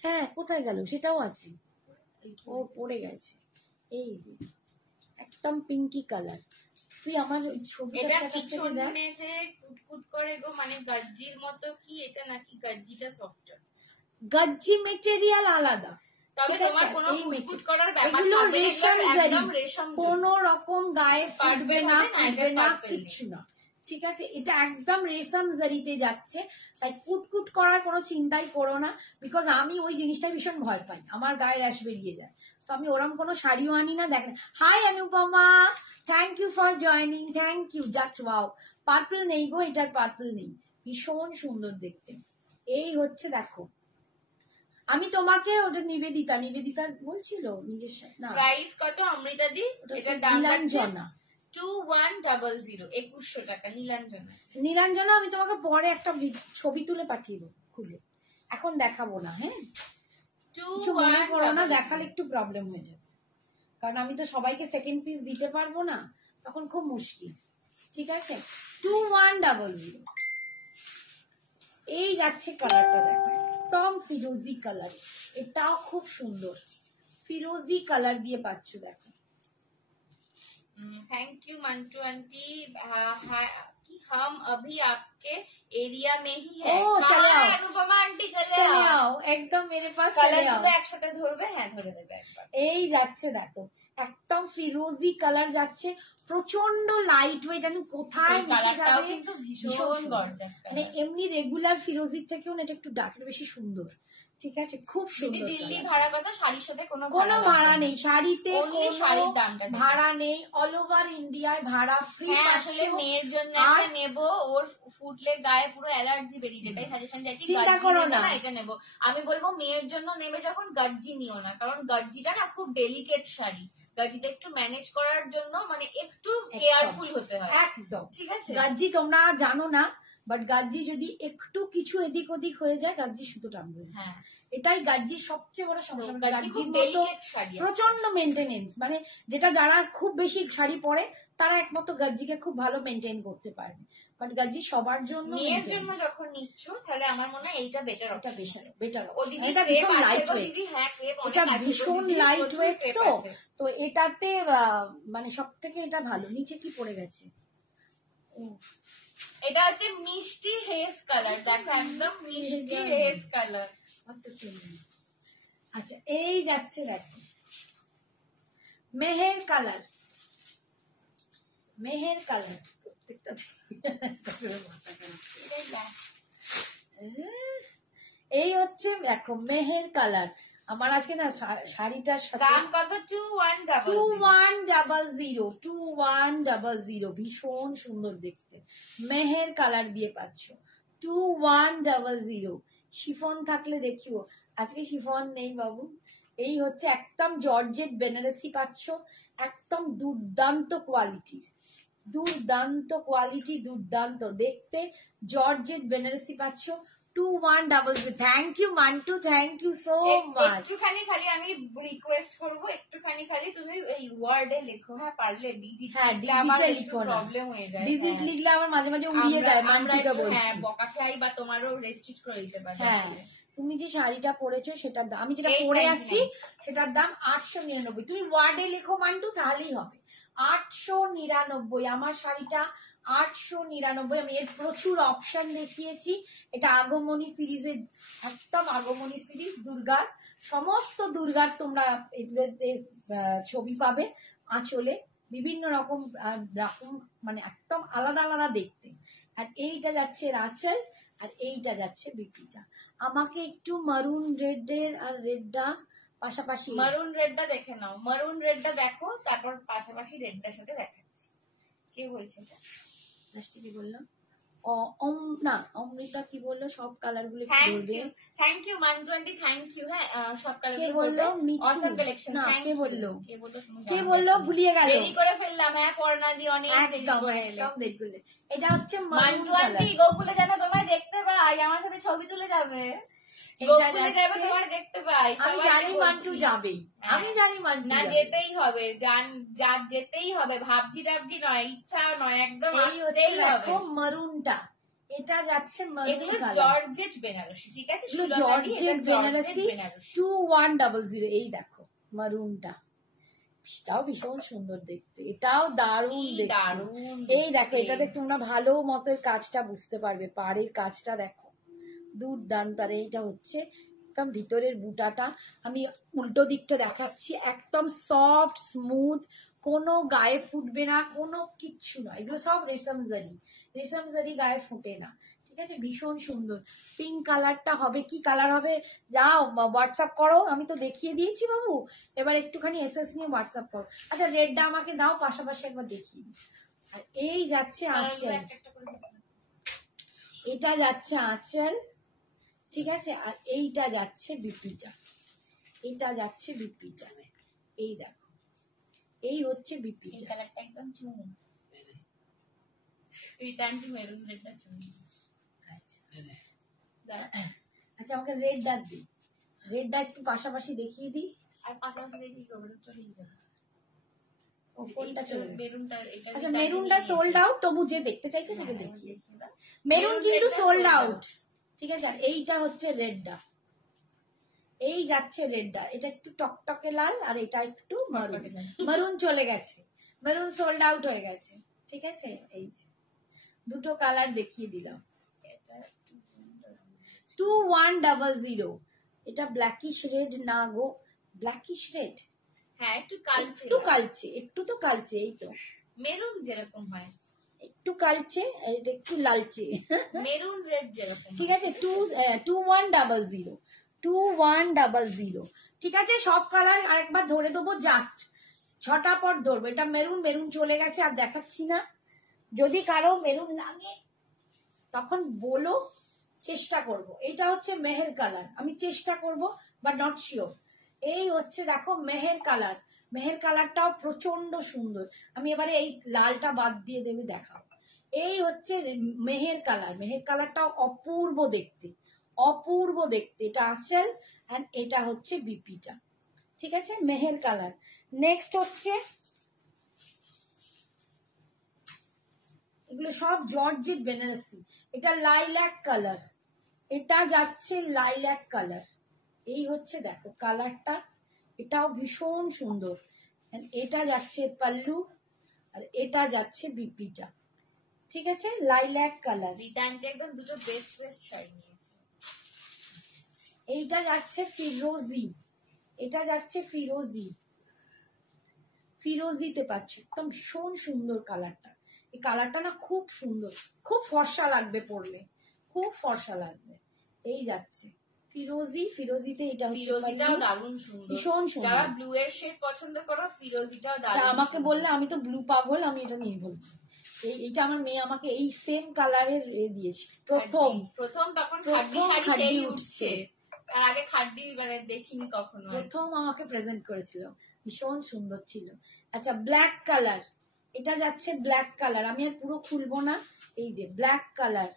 হ্যাঁ কোথায় গেল, সেটাও আছে, ও পড়ে গেছে। এই যে একদম পিঙ্কি কালার, তুই আমার ছবিটা মানে যে কুটকুট করে গো, মানে গজ্জির মতো কি এটা নাকি গজ্জিটা সফট? গজ্জি মেটেরিয়াল আলাদা, তবে তোমার কোনো কুটকুট করার ব্যাপার এগুলো থাকবে না, রেশম একদম জারি, রেশম কোনো রকম গায়ে ফাটবে না, ফাটবে না, কিচ্ছু না। ঠিক আছে, এটা একদম রেশম জারিতে যাচ্ছে, তাই কুটকুট করার কোনো চিন্তাই করো না, বিকজ আমি ওই জিনিসটা ভীষণ ভয় পাই, আমার গায়ে র্যাশ বেরিয়ে যায়, তো আমি ওরম কোনো শাড়িও আনি না। দেখেন, hi Anupama, thank you for joining, thank you. Just wow, purple নেই গো, এটার পার্পল নেই, ভীষণ সুন্দর দেখতে। এই হচ্ছে দেখো, আমি তোমাকে ওটা নিবেদিতা বলছিল নিজের না, প্রাইস কত অমৃতা দি? এটার দাম নীলাঞ্জনা, 2100, 2100 টাকা। নীলাঞ্জনা আমি তোমাকে পরে একটা ছবি তুলে পাঠিয়ে দেবো খুলে, এখন দেখাবো না। হ্যাঁ কিছু মনে করো না, দেখালে একটু প্রবলেম হয়ে যাবে, কারণ আমি তো সবাইকে সেকেন্ড পিস দিতে পারবো না, তখন খুব মুশকিল। ঠিক আছে, 2100। এই যাচ্ছে কালারটা দেখো, একদম ফিরোজি কালার, এটাও খুব সুন্দর, ফিরোজি কালার দিয়ে পাচ্ছ দেখো। Thank you Mantu aunty. हम अभी आपके एरिया में ही है। चले आओ अनुपमा आंटी, चले आओ एकदम मेरे पास, चले आओ। একসাথে ধরবে, হ্যাঁ ধরে দেবে একবার। এই যাচ্ছে দেখো, একদম ফিরোজি কালার যাচ্ছে, প্রচন্ড লাইট ওয়েট, আমি কোথায় মিশে যাবে, কিন্তু ভীষণ গর্জাস, মানে এমনি রেগুলার ফিরোজির থেকেও এটা একটু ডার্ক বেশি সুন্দর। ঠিক আছে, খুব যদি সুন্দর দিল্লি colour। ভাড়া কথা, শাড়ির সাথে কোনো কোনো ভাড়া লাগবে না। নেই শাড়িতে, Only কোনো শাড়ির দামটা দেবে। ভাড়া নেই, অল ওভার ইন্ডিয়ায় ভাড়া ফ্রি হ্যাঁ, পাচ্ছ। আসলে মেয়ের জন্য আর একটা নেবো, ওর ফুটলে গায়ে পুরো অ্যালার্জি বেরিয়ে যায়, তাই সাজেশন চাইছি চিন্তা গাজ্জি করো নেবো না। না, এটা নেবো। আমি বলবো মেয়ের জন্য নেবে যখন গাজ্জি নিও না, কারণ গাজ্জিটা না খুব ডেলিকেট শাড়ি, গাজ্জিটা একটু ম্যানেজ করার জন্য মানে একটু কেয়ারফুল হতে হয়, একদম ঠিক আছে? গাজ্জি তোমরা জানো না, বাট গাজ্জি যদি একটু কিছু এদিক ওদিক হয়ে যায় গাজ্জি সুতো টানবে। হ্যাঁ, এটাই গাজ্জির সবচেয়ে বড় সমস্যা। গাজ্জি গাজ্জির খুব মতো ডেলিকেট শাড়ি। প্রচন্ড মেনটেনেন্স, মানে যেটা যারা খুব বেশি শাড়ি পরে তারা একমাত্র গাজ্জিকে খুব ভালো মেনটেন করতে পারে, বাট গাজ্জি সবার জন্য মেয়ের জন্য যখন নিচ্ছ তাহলে আমার মনে হয় এইটা বেটার, এটা বেটার। ও দিদি এটা ক্রেপ ভীষণ আছে লাইট গো ওয়েট, দিদি, হ্যাঁ ক্রেপ অনেক এটা আছে গো ভীষণ দিদি, লাইট প্রচুর ওয়েট ক্রেপ তো, আছে। তো এটাতে মানে সব থেকে এটা ভালো। নিচে কি পড়ে গেছে? এটা হচ্ছে মিষ্টি হেজ কালার, দেখো একদম মিষ্টি হেজ কালার। আচ্ছা এই যাচ্ছে দেখো মেহের কালার, মেহের কালার প্রত্যেকটা এই হচ্ছে দেখো মেহের কালার। আমার আজকে না শাড়িটার সাথে দাম কত? 2100। 2100 ভীষণ সুন্দর দেখতে, মেহের কালার দিয়ে পাচ্ছ 2100। শিফন থাকলে দেখিও, আজকে শিফন নেই বাবু। এই হচ্ছে একদম জর্জেট বেনারসি পাচ্ছ, একদম দুর্দান্ত কোয়ালিটি, দুর্দান্ত কোয়ালিটি, দুর্দান্ত দেখতে জর্জেট বেনারসি পাচ্ছ 2100। Thank you Mantu, thank you so much. একটুখানি খালি আমি রিকোয়েস্ট করবো, একটুখানি খালি তুমি এই ওয়ার্ডে লেখো, হ্যাঁ পারলে ডিজিট, হ্যাঁ ডিজিটে লিখো না, প্রবলেম হয়ে যায়, ডিজিট লিখলে আমার মাঝে মাঝে উড়িয়ে দেয়, মান্টুকে বলছি। হ্যাঁ বকা খাই বা তোমারও রেস্ট্রিক্ট করে দিতে পারে। হ্যাঁ তুমি যে শাড়িটা পরেছো সেটার দাম, আমি যেটা এই পরে 99 আসছি সেটার দাম 899। তুমি ওয়ার্ডে লেখো মান্টু তাহলেই হবে 899। আমার শাড়িটা 899। আমি এর প্রচুর অপশন দেখিয়েছি। এটা আগমনী সিরিজের, একদম আগমনী সিরিজ, দুর্গার সমস্ত দুর্গার তোমরা এগুলোতে ছবি পাবে আঁচলে, বিভিন্ন রকম রকম মানে একদম আলাদা আলাদা দেখতে। আর এইটা যাচ্ছে আঁচল, আর এইটা যাচ্ছে বিপিটা। আমাকে একটু মারুন রেডের আর রেডটা পাশাপাশি, মারুন রেডটা দেখে নাও, মারুন রেডটা দেখো, তারপর পাশাপাশি রেডটার সাথে দেখাচ্ছি। কে বলছে এটা? লাস্টে কি বললাম? না অমৃতা কি বললো? সব কালার গুলো থ্যাংক ইউ 120, থ্যাংক ইউ। হ্যাঁ সব কালার কে বললো? অসম কালেকশন। না কে বললো? কে বললো? ভুলিয়ে গেল। দেরি করে ফেললাম, হ্যাঁ পড়না দি অনেক একদম একদম দেখলে। এটা হচ্ছে মারুন কালার। গোকুলে যেন তোমার দেখতে পাই, আমার সাথে ছবি তুলে যাবে। গোকুলে যাবে তোমার দেখতে পাই। আমি জানি মান্টু যাবেই, আমি জানি মান্টু না যেতেই হবে, যেতেই হবে, ভাবছি টাবজি নয়, ইচ্ছা নয়, একদম আসতেই হবে। দেখো মারুনটা, এটা যাচ্ছে মারুন কালার, জর্জেট বেনারসি, ঠিক আছে? জর্জেট বেনারসি 2100। এই দেখো মারুনটা, এটাও ভীষণ সুন্দর দেখতে, এটাও দারুণ দেখতে। এই দেখো এটাতে তোমরা ভালো মতো কাজটা বুঝতে পারবে, পাড়ের কাজটা দেখো দুর্দান্ত। আর এইটা হচ্ছে একদম ভিতরের বুটাটা, আমি উল্টো দিকটা দেখাচ্ছি, একদম সফট স্মুথ, কোনো গায়ে ফুটবে না, কোনো কিচ্ছু নয়, এগুলো সব রেশম জারি, রেশম জারি গায়ে ফুটে না, ঠিক আছে? ভীষণ সুন্দর। পিঙ্ক কালারটা হবে, কি কালার হবে যাও হোয়াটসঅ্যাপ করো, আমি তো দেখিয়ে দিয়েছি বাবু, এবার একটুখানি এসএস নিয়ে হোয়াটসঅ্যাপ করো। আচ্ছা রেডটা আমাকে দাও, পাশাপাশি একবার দেখিয়ে দিই। আর এই যাচ্ছে আঁচল, এটা যাচ্ছে আঁচল, ঠিক আছে? আর এইটা যাচ্ছে বিপিটা, এটা যাচ্ছে বিপিটা, এই দেখো এই হচ্ছে বিপিটা। কালারটা একদম চুনি, রিটার্ন টু মেরুন রেডটা চুনি। আচ্ছা আমাকে রেডটা দিই, রেডটা একটু পাশাপাশি দেখিয়ে দিই। আর পাশাপাশি দেখি চলে যাবে। ও কোনটা চলে গেছে? মেরুনটা, এটা আচ্ছা মেরুনটা সোল্ড আউট, তবু যে দেখতে চাইছে তাকে দেখিয়ে। মেরুন কিন্তু সোল্ড আউট, ঠিক আছে? আর এইটা হচ্ছে রেডটা, এই যাচ্ছে রেডটা, এটা একটু টকটকে লাল, আর এটা একটু মারুন, মারুন চলে গেছে, মারুন সোল্ড আউট হয়ে গেছে, ঠিক আছে? এই যে দুটো কালার দেখিয়ে দিলাম। 2100। এটা ব্ল্যাকিশ রেড না গো, ব্ল্যাকিশ রেড, হ্যাঁ একটু কালচে, একটু কালচে, একটু তো কালচে, এই তো মেরুন যেরকম হয়, একটু কালচে, আর এটা একটু লালচে, মেরুন রেড যেরকম, ঠিক আছে? 2100, 2100। ঠিক আছে, সব কালার আরেকবার ধরে দেবো, জাস্ট ঝটাপট ধরবো। এটা মেরুন, মেরুন চলে গেছে আর দেখাচ্ছি না। যদি কারো মেরুন লাগে তখন বলো, চেষ্টা করব। এটা হচ্ছে মেহের কালার, আমি চেষ্টা করব বাট নট শিওর। এই হচ্ছে দেখো মেহের কালার, মেহের কালারটাও প্রচন্ড সুন্দর। আমি এবারে এই লালটা বাদ দিয়ে দেবে দেখাবো। এই হচ্ছে মেহের কালার, মেহের কালারটাও অপূর্ব দেখতে, অপূর্ব দেখতে। এটা আঁচল এন্ড এটা হচ্ছে বিপিটা। ঠিক আছে, মেহের কালার। নেক্সট হচ্ছে এগুলো সব জর্জেট বেনারসি। এটা লাইল্যাক কালার, এটা যাচ্ছে লাইল্যাক কালার। এই হচ্ছে দেখো কালারটা, এটাও ভীষণ সুন্দর। And এটা যাচ্ছে পাল্লু আর এটা যাচ্ছে বিপিটা। ঠিক আছে, লাইল্যাক কালার। রিতানটা একদম দুটো বেস্ট বেস্ট শাড়ি নিয়েছে। এইটা যাচ্ছে ফিরোজি, এটা যাচ্ছে ফিরোজি, ফিরোজিতে পাচ্ছি। একদম ভীষণ সুন্দর কালারটা। এই কালারটা না খুব সুন্দর, খুব ফর্সা লাগবে পরলে, খুব ফর্সা লাগবে। এই যাচ্ছে ফিরোজি, ফিরোজিতে এটা হচ্ছে ফিরোজিটাও পাল্লু। দারুণ সুন্দর, ভীষণ সুন্দর। যারা ব্লু এর শেড পছন্দ করো ফিরোজিটাও তা দারুণ। আমাকে বললে, আমি তো ব্লু পাগল, আমি এটা নিয়ে বলছি। এইটা আমার মেয়ে আমাকে এই সেম কালারের দিয়েছে প্রথম। প্রথম তখন প্রথম খাড্ডি খাড্ডি শাড়ি উঠছে। উঠছে, তার আগে খাড্ডি মানে দেখিনি কখনো। প্রথম আমাকে প্রেজেন্ট করেছিল, ভীষণ সুন্দর ছিল। আচ্ছা, ব্ল্যাক কালার, এটা যাচ্ছে ব্ল্যাক কালার। আমি আর পুরো খুলবো না। এই যে ব্ল্যাক কালার,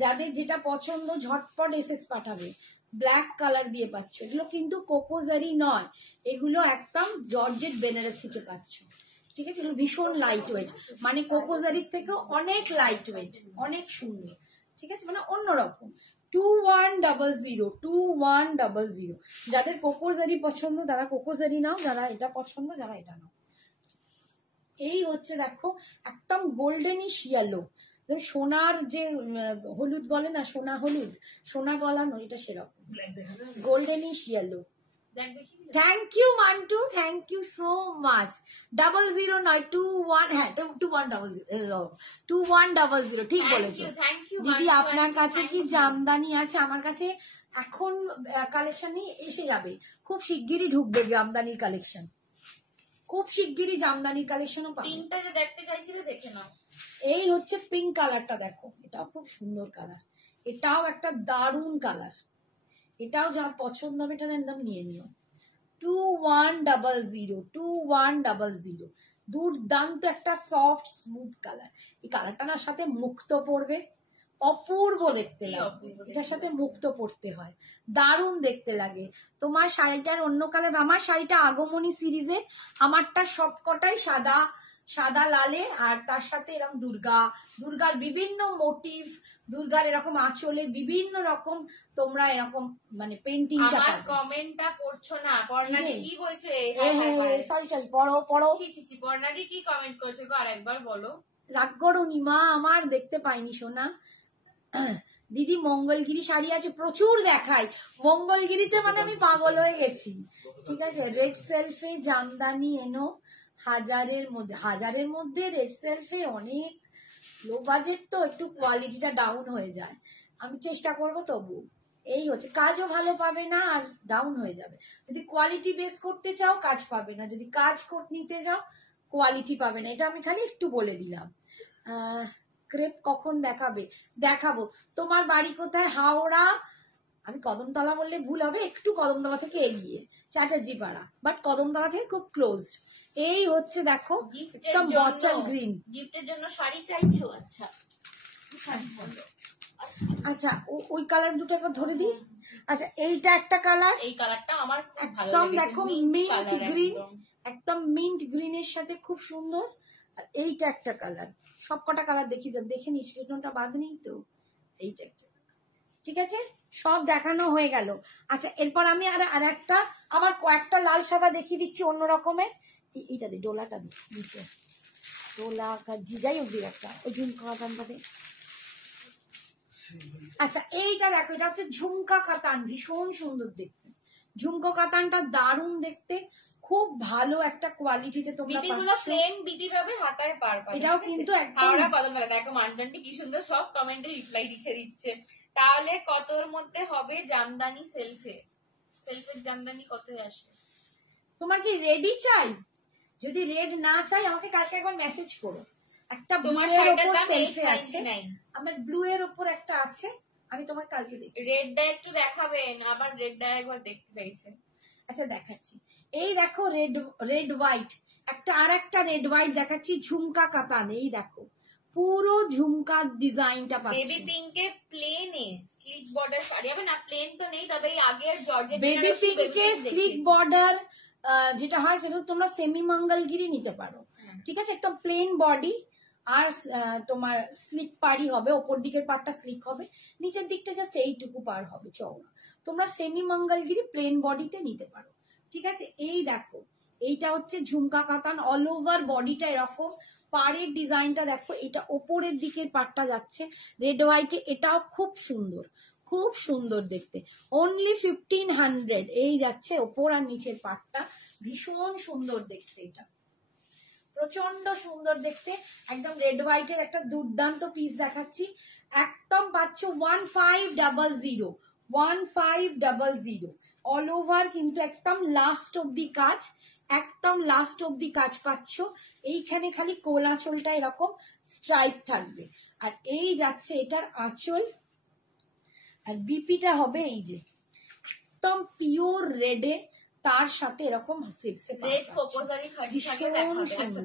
যাদের যেটা পছন্দ ঝটপট এসএস পাঠাবে। ব্ল্যাক কালার দিয়ে পাচ্ছ। এগুলো কিন্তু কোকোজারি নয়, এগুলো একদম জর্জেট বেনারসিতে পাচ্ছ। ঠিক আছে, এগুলো ভীষণ লাইট ওয়েট, মানে কোকোজারির থেকেও অনেক লাইট ওয়েট, অনেক সুন্দর। ঠিক আছে, মানে অন্যরকম। 2100, 2100। যাদের কোকোজারি পছন্দ তারা কোকোজারি নাও, যারা এটা পছন্দ যারা এটা নাও। এই হচ্ছে দেখো একদম গোল্ডেনিশ ইয়েলো, সোনার যে হলুদ বলে না, সোনা হলুদ, সোনা গলানো, এটা সেরকম গোল্ডেনিশ ইয়েলো। দেখ দেখি। Thank you Mantu, thank you so much. 00 নয় 21, হ্যাঁ 2100, ঠিক বলেছো থ্যাংক ইউ দিদি। আপনার কাছে কি জামদানি আছে? আমার কাছে এখন কালেকশন এসে যাবে, খুব শিগগিরই ঢুকবে জামদানির কালেকশন, খুব শিগগিরই জামদানির কালেকশনও পাবে। পিঙ্কটা যে দেখতে চাইছিলে দেখে নাও। এই হচ্ছে পিঙ্ক কালারটা, দেখো এটাও খুব সুন্দর কালার, এটাও একটা দারুণ কালার। এটাও যা পছন্দ হবে এটা একদম নিয়ে নিও। 2100, 2100, দুর্দান্ত একটা সফট স্মুথ কালার। এই কালারটা না সাথে মুক্ত পড়বে, অপূর্ব দেখতে লাগবে। এটার সাথে মুক্ত পড়তে হয়, দারুণ দেখতে লাগে। তোমার শাড়িটার অন্য কালার, আমার শাড়িটা আগমনী সিরিজের, আমারটা সবকটাই সাদা, সাদা লালে, আর তার সাথে এরকম দুর্গার বিভিন্ন মোটিভ, দুর্গার এরকম আঁচলে বিভিন্ন রকম তোমরা এরকম মানে পেন্টিংটা আমার পাবে। কমেন্টটা পড়ছো না, বর্ণাদি কি বলছে? সরি পড়ো। ছি বর্ণাদি কি কমেন্ট করছে গো, আরেকবার বলো। রাগ করোনি মা, আমার দেখতে পাইনি সোনা। দিদি মঙ্গলগিরি শাড়ি আছে, প্রচুর দেখায় মঙ্গলগিরিতে, মানে আমি পাগল হয়ে গেছি। ঠিক আছে, রেড সেলফে জামদানি এনো, হাজারের মধ্যে রেড সেলফে অনেক লো বাজেট, তো একটু কোয়ালিটিটা ডাউন হয়ে যায়। আমি চেষ্টা করব তবু। এই হচ্ছে, কাজও ভালো পাবে না আর ডাউন হয়ে যাবে। যদি কোয়ালিটি বেস করতে চাও কাজ পাবে না, যদি কাজ নিতে যাও কোয়ালিটি পাবে না। এটা আমি খালি একটু বলে দিলাম। ক্রেপ কখন দেখাবো। তোমার বাড়ি কোথায়? হাওড়া। আমি কদমতলা বললে ভুল হবে, একটু কদমতলা থেকে এগিয়ে, চ্যাটার্জি পাড়া, বাট কদমতলা থেকে খুব ক্লোজ। এই হচ্ছে দেখো একদম বটল গ্রিন। গিফটের জন্য শাড়ি চাইছো? আচ্ছা আচ্ছা, ওই কালার দুটো একবার ধরে দিই। আচ্ছা, এইটা একটা কালার, এই কালারটা আমার খুব ভালো একদম লেগেছে, দেখো mint মিন্ট color গ্রিন, একদম। একদম মিন্ট গ্রিনের সাথে খুব সুন্দর। আর এইটা একটা কালার, সবকটা কালার দেখে নিস, কোনটা বাদ নেই তো। এইটা একটা, ঠিক আছে, সব দেখানো হয়ে গেল। আচ্ছা, এরপর আমি আর একটা আবার কয়েকটা লাল সাদা দেখিয়ে দিচ্ছি অন্য রকমের। এইটা দি, ডোলাটা দিচ্ছে, ডোলা জিজাই অব্দি একটা, ওই ঝুমকা দে। আচ্ছা, এইটা দেখো, এটা হচ্ছে ঝুমকা কাতান, ভীষণ সুন্দর দেখতে। ঝুমকো কাতানটা দারুণ দেখতে, খুব ভালো একটা কোয়ালিটিতে তোমরা বিটিগুলো প্লেন বিটি পাবে, হাতায় পার পাবে। এটাও কিন্তু একদম হাওড়া কদমতলা। দেখো মানডানটি কি সুন্দর সব কমেন্টে রিপ্লাই লিখে দিচ্ছে। তাহলে কতর মধ্যে হবে জামদানি সেলফের জামদানি কত আসে? তোমার কি রেডি চাই? যদি রেড না চাই আমাকে কালকে একবার মেসেজ করো। একটা ব্লু তোমার এর শাড়িটার উপর দাম সেলফে আছে, 899। আমার ব্লু এর উপর একটা আছে, আমি তোমাকে কালকে দেখি। রেডটা একটু দেখাবেন, আবার রেডটা একবার দেখতে চাইছে। আচ্ছা দেখাচ্ছি। এই দেখো রেড রেড হোয়াইট, একটা আর একটা রেড হোয়াইট দেখাচ্ছি, ঝুমকা কাতান। এই দেখো পুরো ঝুমকা ডিজাইনটা বেবি পাচ্ছি। পিঙ্কে প্লেনে স্লিক বর্ডার শাড়ি হবে না, প্লেন তো নেই, তবে এই আগের জর্জেট বেবি পিঙ্কে স্লিক বর্ডার যেটা হয় সেটা তোমরা সেমি মঙ্গলগিরি নিতে পারো, ঠিক আছে, একদম প্লেন বডি আর তোমার স্লিক পাড়ি হবে, ওপর দিকের পাড়টা স্লিক হবে, নিচের দিকটা জাস্ট এইটুকু পার হবে চওড়া। তোমরা সেমি মঙ্গলগিরি প্লেন বডিতে নিতে পারো, ঠিক আছে। এই দেখো এইটা হচ্ছে ঝুমকা কাতান, অল ওভার বডিটা এরকম, পাড়ের ডিজাইনটা দেখো, এটা ওপরের দিকের পাড়টা যাচ্ছে রেড হোয়াইটে, এটাও খুব সুন্দর, খুব সুন্দর দেখতে। অনলি 1500 এই যাচ্ছে ওপর আর নিচের পাটটা, ভীষণ সুন্দর দেখতে, এটা প্রচন্ড সুন্দর দেখতে। একদম রেড হোয়াইটের একটা দুর্দান্ত পিস দেখাচ্ছি, একদম পাচ্ছ 1500, 1500 অল ওভার, কিন্তু একদম লাস্ট অব্দি কাজ, একদম লাস্ট অব্দি কাজ পাচ্ছ। এইখানে খালি কোল আঁচলটা এরকম স্ট্রাইপ থাকবে, আর এই যাচ্ছে এটার আঁচল, আর বিপিটা হবে এই যে একদম পিওর রেডে, তার সাথে এরকম রেড কোকোজারি খাটি থাকে,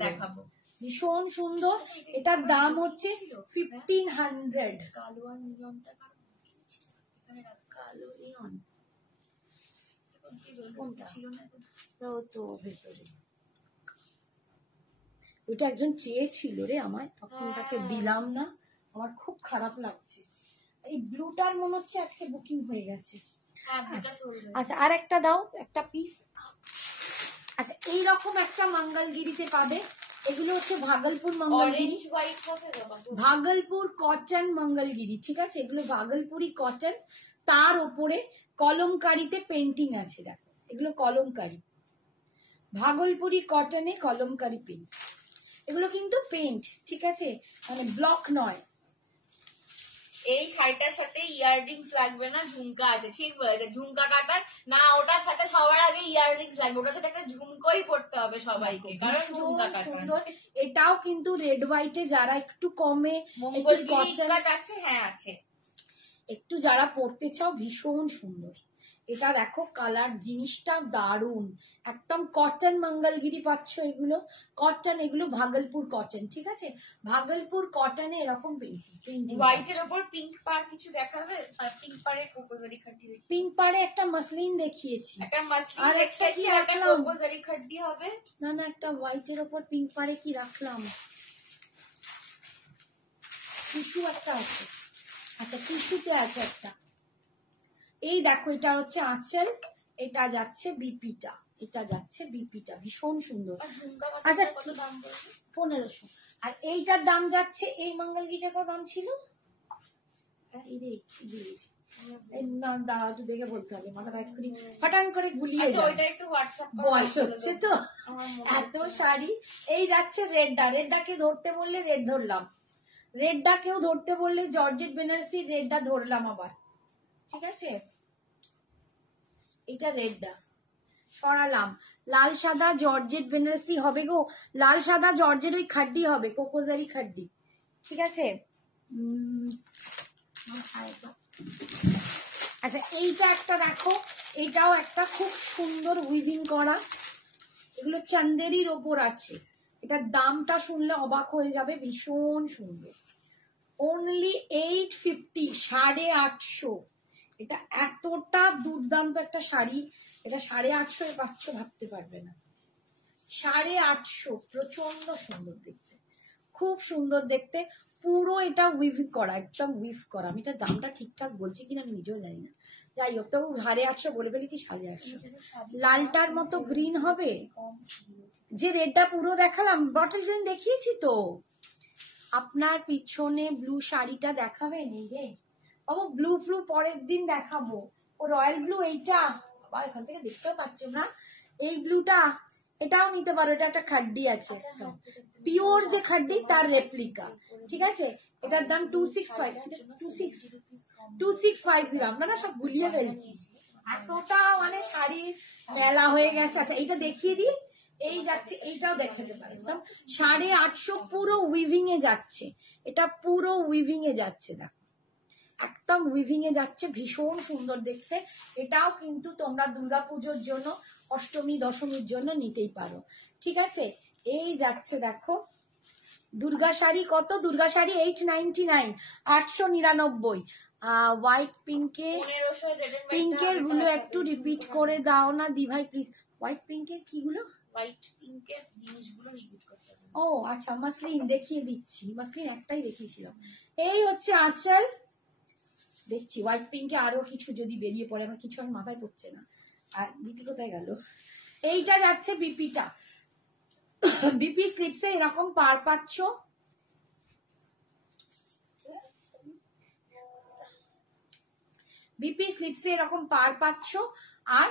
দেখাবো। ভীষণ সুন্দর। এটার দাম হচ্ছে 1500। কালো আর নিয়মটা কালো নিয়ন ছিল না তো ভেতরে, ওটা একজন চেয়েছিল রে আমায়, তখন তাকে দিলাম না, আমার খুব খারাপ লাগছে। এই ব্লুটার মনে হচ্ছে আজকে বুকিং হয়ে গেছে। আচ্ছা আর একটা দাও, একটা পিস। আচ্ছা এইরকম একটা মঙ্গলগিরিতে পাবে, এগুলো হচ্ছে ভাগলপুর মঙ্গলগিরি, ভাগলপুর কটন মঙ্গলগিরি, ঠিক আছে, এগুলো ভাগলপুরি কটন, তার উপরে কলমকারিতে পেন্টিং আছে, দেখো এগুলো কলমকারি, ভাগলপুরি কটনে কলমকারি পেন্ট, এগুলো কিন্তু পেন্ট, ঠিক আছে, মানে ব্লক নয়। এই শাড়িটার সাথে ইয়াররিংস লাগবে না, ঝুমকা আছে, ঠিক বলেছে, ঝুমকা কাটার না, ওটার সাথে সবার আগে ইয়াররিংস লাগবে, ওটার সাথে একটা ঝুমকোই পড়তে হবে সবাইকে, কারণ ঝুমকা সুন্দর। এটাও কিন্তু রেড হোয়াইটে যারা একটু কমে আছে, হ্যাঁ আছে, একটু যারা পড়তে চাও, ভীষণ সুন্দর। এটা দেখো কালার, জিনিসটা দারুন, একদম কটন মঙ্গলগিরি পাচ্ছ, এগুলো কটন, এগুলো ভাগলপুর কটন, ঠিক আছে, ভাগলপুর কটনে এরকম পেন্টিং। হোয়াইটের উপর পিঙ্ক পার কিছু দেখাবে, পিঙ্ক পারে কোকোজারি খাটি, পিঙ্ক পারে একটা মাসলিন দেখিয়েছি, একটা মাসলিন আর একটা কি একটা কোকোজারি খাটি হবে, না না একটা হোয়াইটের উপর পিঙ্ক পারে কি রাখলাম, টিস্যু একটা আছে, আচ্ছা টিস্যুতে আছে একটা। এই দেখো এটা হচ্ছে আঁচল, এটা যাচ্ছে বিপিটা, এটা যাচ্ছে বিপিটা, ভীষণ সুন্দর। আচ্ছা 1500। আর এইটার দাম যাচ্ছে, এই মঙ্গলগিরিটার কত দাম ছিল, না দাঁড়া একটু দেখে বলতে হবে, মাথাটা একটু ফাটান করে গুলিয়ে যায়, বয়স হচ্ছে তো এত শাড়ি। এই যাচ্ছে রেডটা, রেডটাকে ধরতে বললে রেড ধরলাম, রেডটা কেউ ধরতে বললে জর্জেট বেনারসি রেডটা ধরলাম আবার, ঠিক আছে, এটা রেডটা সরালাম, লাল সাদা জর্জেট বেনারসি হবে গো, লাল সাদা জর্জেট ওই খাড্ডি হবে, কোকোজারি খাড্ডি, ঠিক আছে। আচ্ছা এইটা একটা দেখো, এটাও একটা খুব সুন্দর উইভিং করা, এগুলো চান্দেরির ওপর আছে, এটার দামটা শুনলে অবাক হয়ে যাবে, ভীষণ সুন্দর, অনলি 850, 850। এটা এতটা দুর্দান্ত একটা শাড়ি, এটা 850 পাচ্ছ, ভাবতে পারবে না, 850, প্রচন্ড সুন্দর দেখতে, খুব সুন্দর দেখতে, পুরো এটা উইভ করা, একদম উইভ করা, আমি এটার দামটা ঠিকঠাক বলছি কিনা আমি নিজেও জানি না, যাই হোক তবু 850 বলে ফেলেছি, 850। লালটার মতো গ্রিন হবে, যে রেডটা পুরো দেখালাম, বটল গ্রিন দেখিয়েছি তো, আপনার পিছনে ব্লু শাড়িটা দেখাবেন, এই যে বাবু ব্লু ব্লু পরের দিন দেখাবো, ও রয়্যাল ব্লু এইটা, আবার এখান থেকে দেখতেও পাচ্ছ না, এই ব্লুটা এটাও নিতে পারো, এটা একটা খাড্ডি আছে, পিওর যে খাড্ডি তার রেপ্লিকা, ঠিক আছে। এটার দাম 265, 2650। আপনারা সব ভুলিয়ে ফেলছি, এতটা মানে শাড়ির মেলা হয়ে গেছে। আচ্ছা এইটা দেখিয়ে দিই, এই যাচ্ছে, এইটাও দেখাতে পারেন, একদম 850 পুরো উইভিং এ যাচ্ছে, এটা পুরো উইভিং এ যাচ্ছে, দেখো একদম উইভিং এ যাচ্ছে, ভীষণ সুন্দর দেখতে। এটাও কিন্তু তোমরা দুর্গাপুজোর জন্য, অষ্টমী দশমীর জন্য নিতেই পারো, ঠিক আছে। এই যাচ্ছে দেখো দুর্গা শাড়ি, কত দুর্গা শাড়ি 899, 899। হোয়াইট পিঙ্কে, পিঙ্কের গুলো একটু রিপিট করে দাও না দি ভাই প্লিজ। হোয়াইট পিঙ্কের কি গুলো? হোয়াইট পিঙ্কের জিনিসগুলো রিপিট করতে হবে। ও আচ্ছা, মাসলিন দেখিয়ে দিচ্ছি, মাসলিন একটাই দেখিয়েছিলাম। এই হচ্ছে আঁচল, দেখছি হোয়াইট পিঙ্কে আরো কিছু যদি বেরিয়ে পড়ে, আমার কিছু আমি মাথায় পড়ছে না। আর বিপি কোথায় গেল? এইটা যাচ্ছে বিপিটা, বিপি স্লিপসে এরকম পার পাচ্ছ, বিপি স্লিপসে এরকম পার পাচ্ছ। আর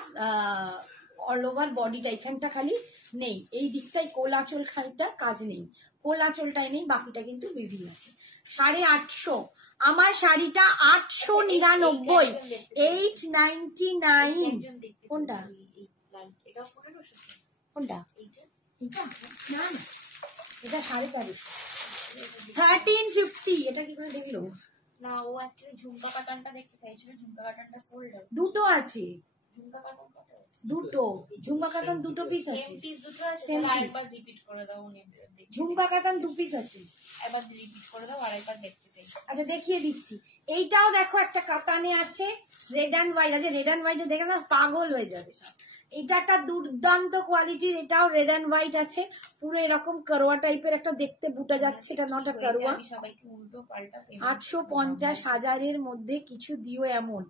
অল ওভার বডিটা এখানটা খালি নেই, এই দিকটাই কোল আঁচল খানিকটা কাজ নেই, কোল আঁচলটাই নেই, বাকিটা কিন্তু বিভিন্ন আছে। 850, আমার শাড়িটা 899, 899। কোনটা কোনটা? এটা না না, এটা 1350, 1350। এটা কি করে দেখলো? না, ও অ্যাকচুয়ালি ঝুমকা কাটানটা দেখতে চাইছিল, ঝুমকা কাটানটা সোল্ড আউট। দুটো আছে, ঝুমকা কাটান কত আছে? দুটো ঝুমকা কাতান, দুটো পিস আছে, সেম পিস দুটো আছে, Same piece। আরেকবার রিপিট করে দাও। ঝুমকা কাতান 2 পিস আছে। একবার রিপিট করে দাও, আরেকবার দেখতে চাই। আচ্ছা দেখিয়ে দিচ্ছি, এইটাও দেখো একটা কাতানে আছে, রেড অ্যান্ড হোয়াইট আছে। রেড অ্যান্ড হোয়াইটে দেখে না পাগল হয়ে যাবে সব। এটা একটা দুর্দান্ত কোয়ালিটির, এটাও রেড অ্যান্ড হোয়াইট আছে, পুরো এরকম করোয়া টাইপের একটা দেখতে বুটা যাচ্ছে, এটা নটা করোয়া। সবাইকে উল্টো পাল্টা 850, 1000-এর মধ্যে কিছু দিও এমন।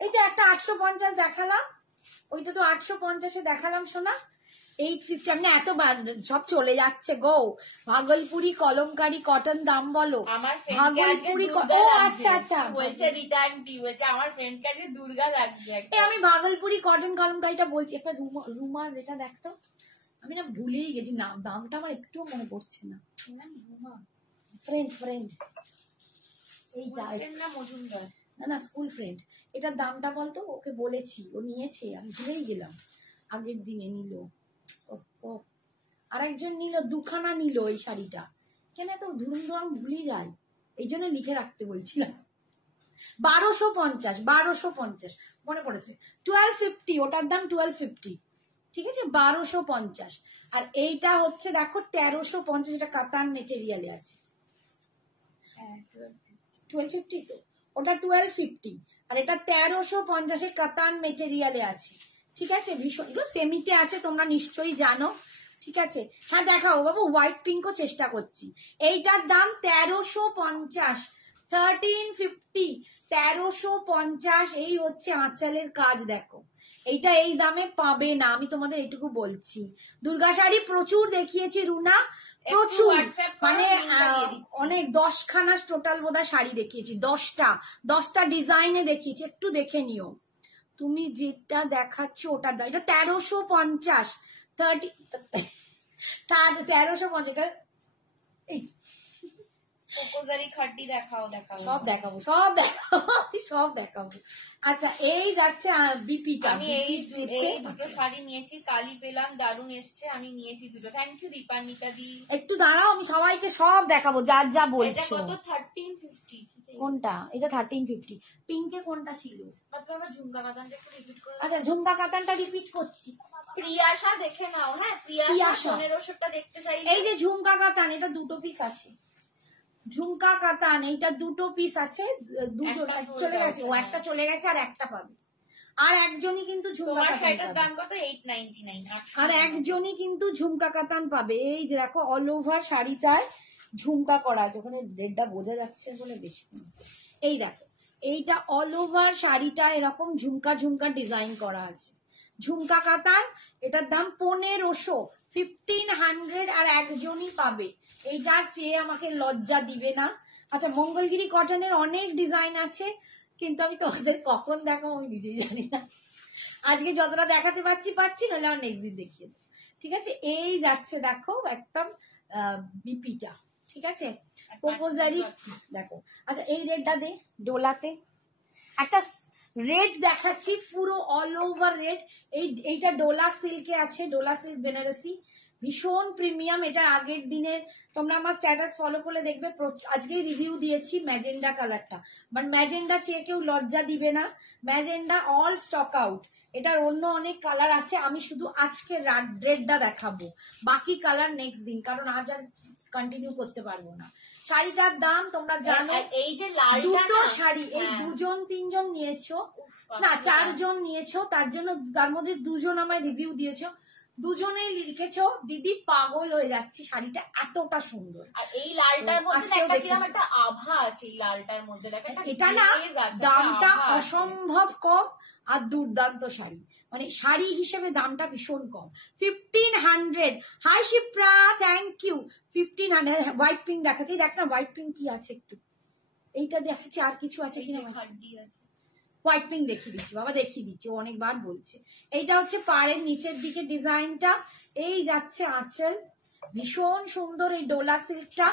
এটা একটা 850 দেখালাম, ওইটা তো 850-এ দেখালাম সোনা। 850, আমি এত সব চলে যাচ্ছে গো। ভাগলপুরি কলমকারি কটন দাম বলো, আমার ভাগলপুরি ও আচ্ছা আচ্ছা বলছে রিটার্ন কি বলছে, আমার ফ্রেন্ডকে আজকে দুর্গা লাগছে। আমি ভাগলপুরি কটন কলমকারিটা বলছি, একটা রুমার এটা দেখতো, আমি না ভুলেই গেছি নাম, দামটা আমার একটুও মনে পড়ছে না। ফ্রেন্ড ফ্রেন্ড, এইটা না মজুমদার, না না স্কুল ফ্রেন্ড। এটার দামটা বলতো, ওকে বলেছি, ও নিয়েছে, আমি ভুলেই গেলাম, আগের দিনে নিল। ও আরেকজন নিল, দুখানা নিল এই শাড়িটা, কেন এত ধুমধাম ভুলে যায়, এই জন্য লিখে রাখতে বলছিলাম। 1250, 1250 মনে পড়েছে। 1250, ওটার দাম 1250, ঠিক আছে 1250। আর এইটা হচ্ছে দেখো 1350, এটা কাতান মেটেরিয়ালে আছে। 1250 তো, ওটা 1250, আর এটা 1350 কাতান মেটেরিয়ালে আছে, ঠিক আছে। ভীষণ, এগুলো সেমিতে আছে, তোমরা নিশ্চয়ই জানো, ঠিক আছে। হ্যাঁ দেখাও বাবু, হোয়াইট পিঙ্কও চেষ্টা করছি। এইটার দাম 1350, 1350, 1350। এই হচ্ছে আঁচলের কাজ, দেখো এইটা এই দামে পাবে না, আমি তোমাদের এইটুকু বলছি। দুর্গা শাড়ি প্রচুর দেখিয়েছি রুনা, প্রচুর, মানে অনেক 10খানা টোটাল বোধহয় শাড়ি দেখিয়েছি, 10টা ডিজাইনে দেখিয়েছি, একটু দেখে নিও। তুমি যেটা দেখাচ্ছ ওটার দাম, এটা 1350, 1350। এই সব দেখাবো, সব দেখাবো, আমি সব দেখাবো। আচ্ছা এই যাচ্ছে বিপিটা, আমি এই দুটো শাড়ি নিয়েছি, কালি পেলাম, দারুণ এসছে, আমি নিয়েছি দুটো। থ্যাংক ইউ দীপান্বিতা দি। একটু দাঁড়াও, আমি সবাইকে সব দেখাবো যার যা বলছো। কত? 1350। কোনটা? এটা 1350। পিঙ্কে কোনটা ছিল? ঝুমকা কাতানটা একটু রিপিট করে। আচ্ছা ঝুমকা কাতানটা রিপিট করছি। প্রিয়াশা দেখে নাও, হ্যাঁ প্রিয়াশা 1500টা দেখতে চাই। এই যে ঝুমকা কাতান, এটা দুটো পিস আছে, ঝুমকা কাতান এইটা দুটো পিস আছে, দুটো চলে গেছে, ও একটা চলে গেছে, আর একটা পাবে। আর একজনই কিন্তু ঝুমকা কাতান দাম কত? 899। আর একজনই কিন্তু ঝুমকা কাতান পাবে। এই যে দেখো অল ওভার শাড়িটায় ঝুমকা করা আছে, ওখানে রেডটা বোঝা যাচ্ছে বলে বেশি। এই দেখো এইটা অল ওভার শাড়িটা এরকম ঝুমকা ঝুমকা ডিজাইন করা আছে, ঝুমকা কাতান। এটার দাম 1500, 1500, আর একজনই পাবে। এইটার চেয়ে আমাকে লজ্জা দিবে না। আচ্ছা মঙ্গলগিরি কটনের অনেক ডিজাইন আছে, কিন্তু আমি তোমাদের কখন দেখাবো আমি নিজেই জানি না। আজকে যতটা দেখাতে পাচ্ছি, নাহলে আমার নেক্সট দিন দেখিয়ে দেবো। ঠিক আছে, এই যাচ্ছে দেখো একদম বিপিটা, ঠিক আছে, কোকোজারি দেখো। আচ্ছা এই রেডটা দে, ডোলাতে একটা রেড দেখাচ্ছি, পুরো অল ওভার রেড। এইটা ডোলা সিল্কে আছে, ডোলা সিল্ক বেনারসি, ভীষণ প্রিমিয়াম। এটা আগের দিনের তোমরা আমার স্ট্যাটাস ফলো করলে দেখবে, আজকেই রিভিউ দিয়েছি ম্যাজেন্ডা কালারটা, বাট ম্যাজেন্ডা চেয়ে কেউ লজ্জা দিবে না, ম্যাজেন্ডা অল স্টক আউট। এটার অন্য অনেক কালার আছে, আমি শুধু আজকে রেডটা দেখাবো, বাকি কালার নেক্সট দিন, কারণ আজ আর কন্টিনিউ করতে পারবো না। শাড়িটার দাম তোমরা জানো, এই যে লাল দুটো শাড়ি, এই দুজন তিনজন নিয়েছো না, চারজন নিয়েছো, তার জন্য তার মধ্যে দুজন আমায় রিভিউ দিয়েছো, দুজনেই লিখেছো দিদি পাগল হয়ে যাচ্ছি, শাড়িটা এতটা সুন্দর। আর এই লালটার মধ্যে একটা কিরকম একটা আভা আছে, এই লালটার মধ্যে এটা না দামটা অসম্ভব কম আর দুর্দান্ত শাড়ি, মানে শাড়ি হিসেবে দামটা ভীষণ কম। 1500। Hi Shipra, thank you. 1500 white pink দেখাচ্ছি, দেখ না হোয়াইট পিঙ্ক কি আছে একটু, এইটা দেখাচ্ছি, আর কিছু আছে কিনা। হোয়াইট পিঙ্ক দেখিয়ে দিচ্ছি বাবা, দেখিয়ে দিচ্ছি, ও অনেকবার বলছে। এইটা হচ্ছে পাড়ের নিচের দিকে ডিজাইনটা, এই যাচ্ছে আঁচল, ভীষণ সুন্দর এই ডোলা সিল্কটা,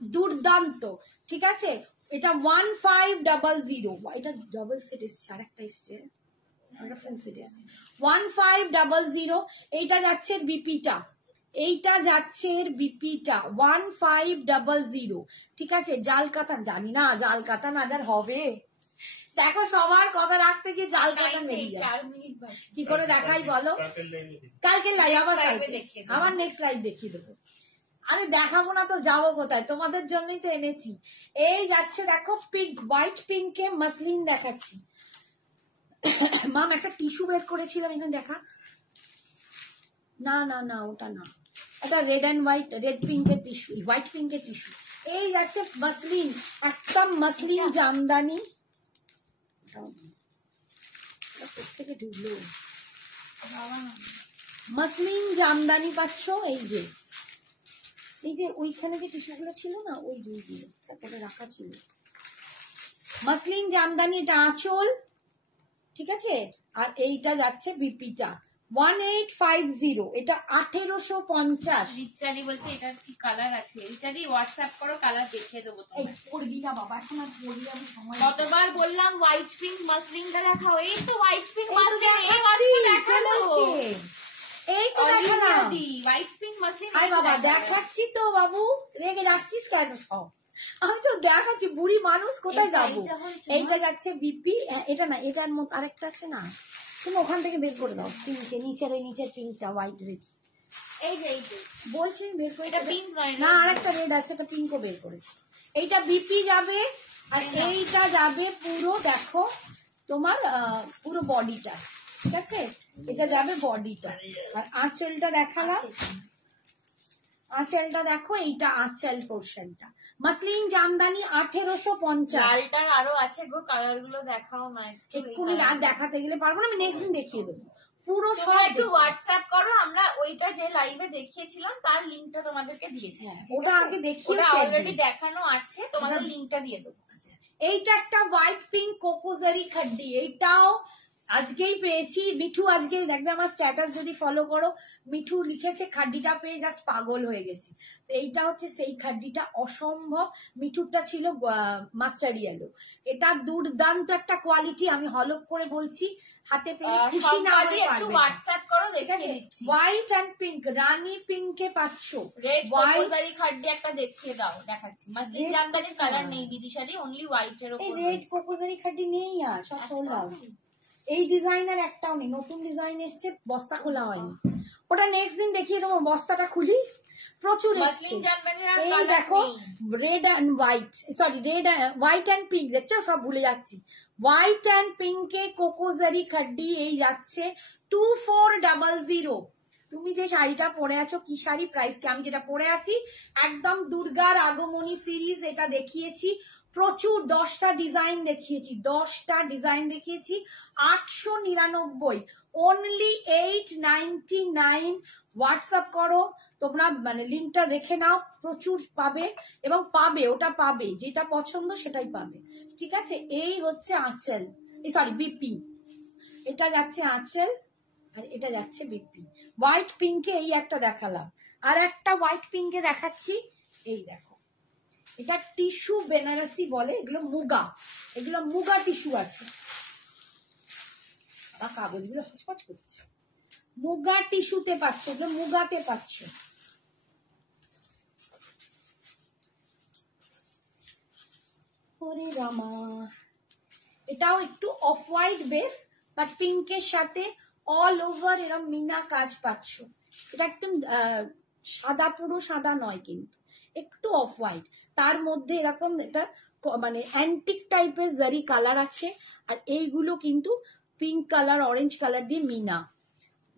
দুর্দান্ত, ঠিক আছে। এটা 1500, এটা ডবল সেট এসছে, আর একটা এসছে, ফুল সেট এসছে 1500। এইটা যাচ্ছে বিপিটা, এইটা যাচ্ছে বিপিটা 1500, ঠিক আছে। জাল কাতা জানি না, জাল কাতা না যার হবে, দেখো সবার কথা রাখতে গিয়ে জাল কাতা মেরে যায়, কি করে দেখাই বলো, কালকে লাইভ, আবার নেক্সট লাইভ দেখিয়ে দেবো। আরে দেখাবো না তো যাবো কোথায়, তোমাদের জন্যই তো এনেছি। এই যাচ্ছে দেখো পিঙ্ক, হোয়াইট পিঙ্কে মাসলিন দেখাচ্ছি। মাম একটা টিস্যু বের করেছিলাম, এখানে দেখা, না না না ওটা না, এটা রেড অ্যান্ড হোয়াইট, রেড পিঙ্কের টিস্যু, হোয়াইট পিঙ্কের টিস্যু। এই যাচ্ছে মাসলিন, একদম মাসলিন জামদানি, থেকে ঢুকলো মাসলিন জামদানি পাচ্ছ। এই যে ওইখানে যে টিস্যুগুলো ছিল না, ওই দুইগুলো তারপরে রাখা ছিল, মাসলিন জামদানি, এটা আঁচল, ঠিক আছে। আর এইটা যাচ্ছে বিপিটা 1850, এটা 1850। রিচারি বলছে এটা কি কালার আছে, রিচারি হোয়াটসঅ্যাপ করো, কালার দেখিয়ে দেবো। এই পড়বি না বাবা, এখন আর পড়বি, আমি সময় কতবার বললাম হোয়াইট পিঙ্ক মাসলিনটা দেখাও, এই তো হোয়াইট পিঙ্ক মাসলিন, এই তো দেখালাম, হোয়াইট পিঙ্ক মাসলিন। হাই বাবা দেখাচ্ছি তো বাবু, রেগে রাখছিস কেন সব, আমি তো দেখাচ্ছি, বুড়ি মানুষ কোথায় যাবো। এইটা যাচ্ছে বিপি, এটা না, এটার মতো আরেকটা আছে না, তুমি ওখান থেকে বের করে দাও, পিঙ্কে নিচের, এই নিচের পিঙ্কটা হোয়াইট রেড, এই যে বলছি বের করে, এটা পিঙ্ক নয় না, আরেকটা রেড আছে, এটা পিঙ্কও বের করেছি। এইটা বিপি যাবে, আর এইটা যাবে পুরো, দেখো তোমার পুরো বডিটা, ঠিক আছে, এটা যাবে বডিটা। আর আঁচলটা দেখালাম, আঁচলটা দেখো, এইটা আঁচল পোর্শনটা, মাসলিন জামদানি 1850। লালটার আরো আছে গো, কালার গুলো দেখাও না এক্ষুনি, আর দেখাতে গেলে পারবো না, আমি নেক্সট দিন দেখিয়ে দেবো পুরো সব। একটু হোয়াটসঅ্যাপ করো, আমরা ওইটা যে লাইভে দেখিয়েছিলাম তার লিঙ্কটা তোমাদেরকে দিয়ে দিই, ওটা আগে দেখিয়ে, অলরেডি দেখানো আছে, তোমাদের লিঙ্কটা দিয়ে দেবো। এইটা একটা হোয়াইট পিঙ্ক কোকোজারি খাড্ডি, এইটাও আজকেই পেয়েছি, মিঠু আজকেই দেখবে আমার স্ট্যাটাস যদি ফলো করো, মিঠু লিখেছে খাড্ডিটা পেয়ে জাস্ট পাগল হয়ে গেছে। তো এইটা হচ্ছে সেই খাড্ডিটা, অসম্ভব, মিঠুরটা ছিল মাস্টার ইয়েলো, এটা দুর্দান্ত একটা কোয়ালিটি, আমি হলক করে বলছি, হাতে পেয়ে খুশি না হলে একটু হোয়াটসঅ্যাপ করো, ঠিক আছে। হোয়াইট অ্যান্ড পিঙ্ক, রানী পিঙ্কে পাচ্ছ, রেড কোকোজারি খাড্ডি একটা দেখিয়ে দাও, দেখাচ্ছি। মাসলিন জামদানির কালার নেই বিদিশারি, অনলি হোয়াইট এর উপর। এই রেড কোকোজারি খাড্ডি নেই, আর সব সোল্ড আউট, এই ডিজাইনার একটাও নেই, নতুন ডিজাইন এসছে, বস্তা খোলা হয়নি, ওটা নেক্সট দিন দেখিয়ে দেবো, বস্তাটা খুলি, প্রচুর এসছে। এই দেখো red and white, sorry red white and pink, দেখছো সব ভুলে যাচ্ছি, হোয়াইট অ্যান্ড পিঙ্কে কোকোজারি খাড্ডি, এই যাচ্ছে 2400। তুমি যে শাড়িটা পরে আছো কি শাড়ি, প্রাইস কি, আমি যেটা পরে আছি একদম দুর্গার আগমনী সিরিজ, এটা দেখিয়েছি প্রচুর, 10টা ডিজাইন দেখিয়েছি, 10টা ডিজাইন দেখিয়েছি, 899, অনলি 899। হোয়াটসঅ্যাপ করো তোমরা, মানে লিঙ্কটা দেখে নাও, প্রচুর পাবে, এবং পাবে, ওটা পাবে, যেটা পছন্দ সেটাই পাবে, ঠিক আছে। এই হচ্ছে আঁচল, সরি বিপি, এটা যাচ্ছে আঁচল, আর এটা যাচ্ছে বিপি। হোয়াইট পিঙ্কে এই একটা দেখালাম, আর একটা হোয়াইট পিঙ্কে দেখাচ্ছি। এই দেখো, এটা টিস্যু বেনারসি বলে, এগুলো মুগা টিস্যু আছে। আর কাগজগুলো হচপচ করছে। মুগা টিস্যুতে পাচ্ছ, এগুলো মুগাতে পাচ্ছ। ওরে রামা, এটাও একটু অফ হোয়াইট বেস, বাট পিঙ্কের সাথে অল ওভার এরকম মিনা কাজ পাচ্ছ। এটা একদম সাদা, পুরো সাদা নয়, কিন্তু একটু অফ হোয়াইট, তার মধ্যে এরকম এটা মানে অ্যান্টিক টাইপের জারি কালার আছে। আর এইগুলো কিন্তু पिंक कलर, ऑरेंज कलर दी मीना।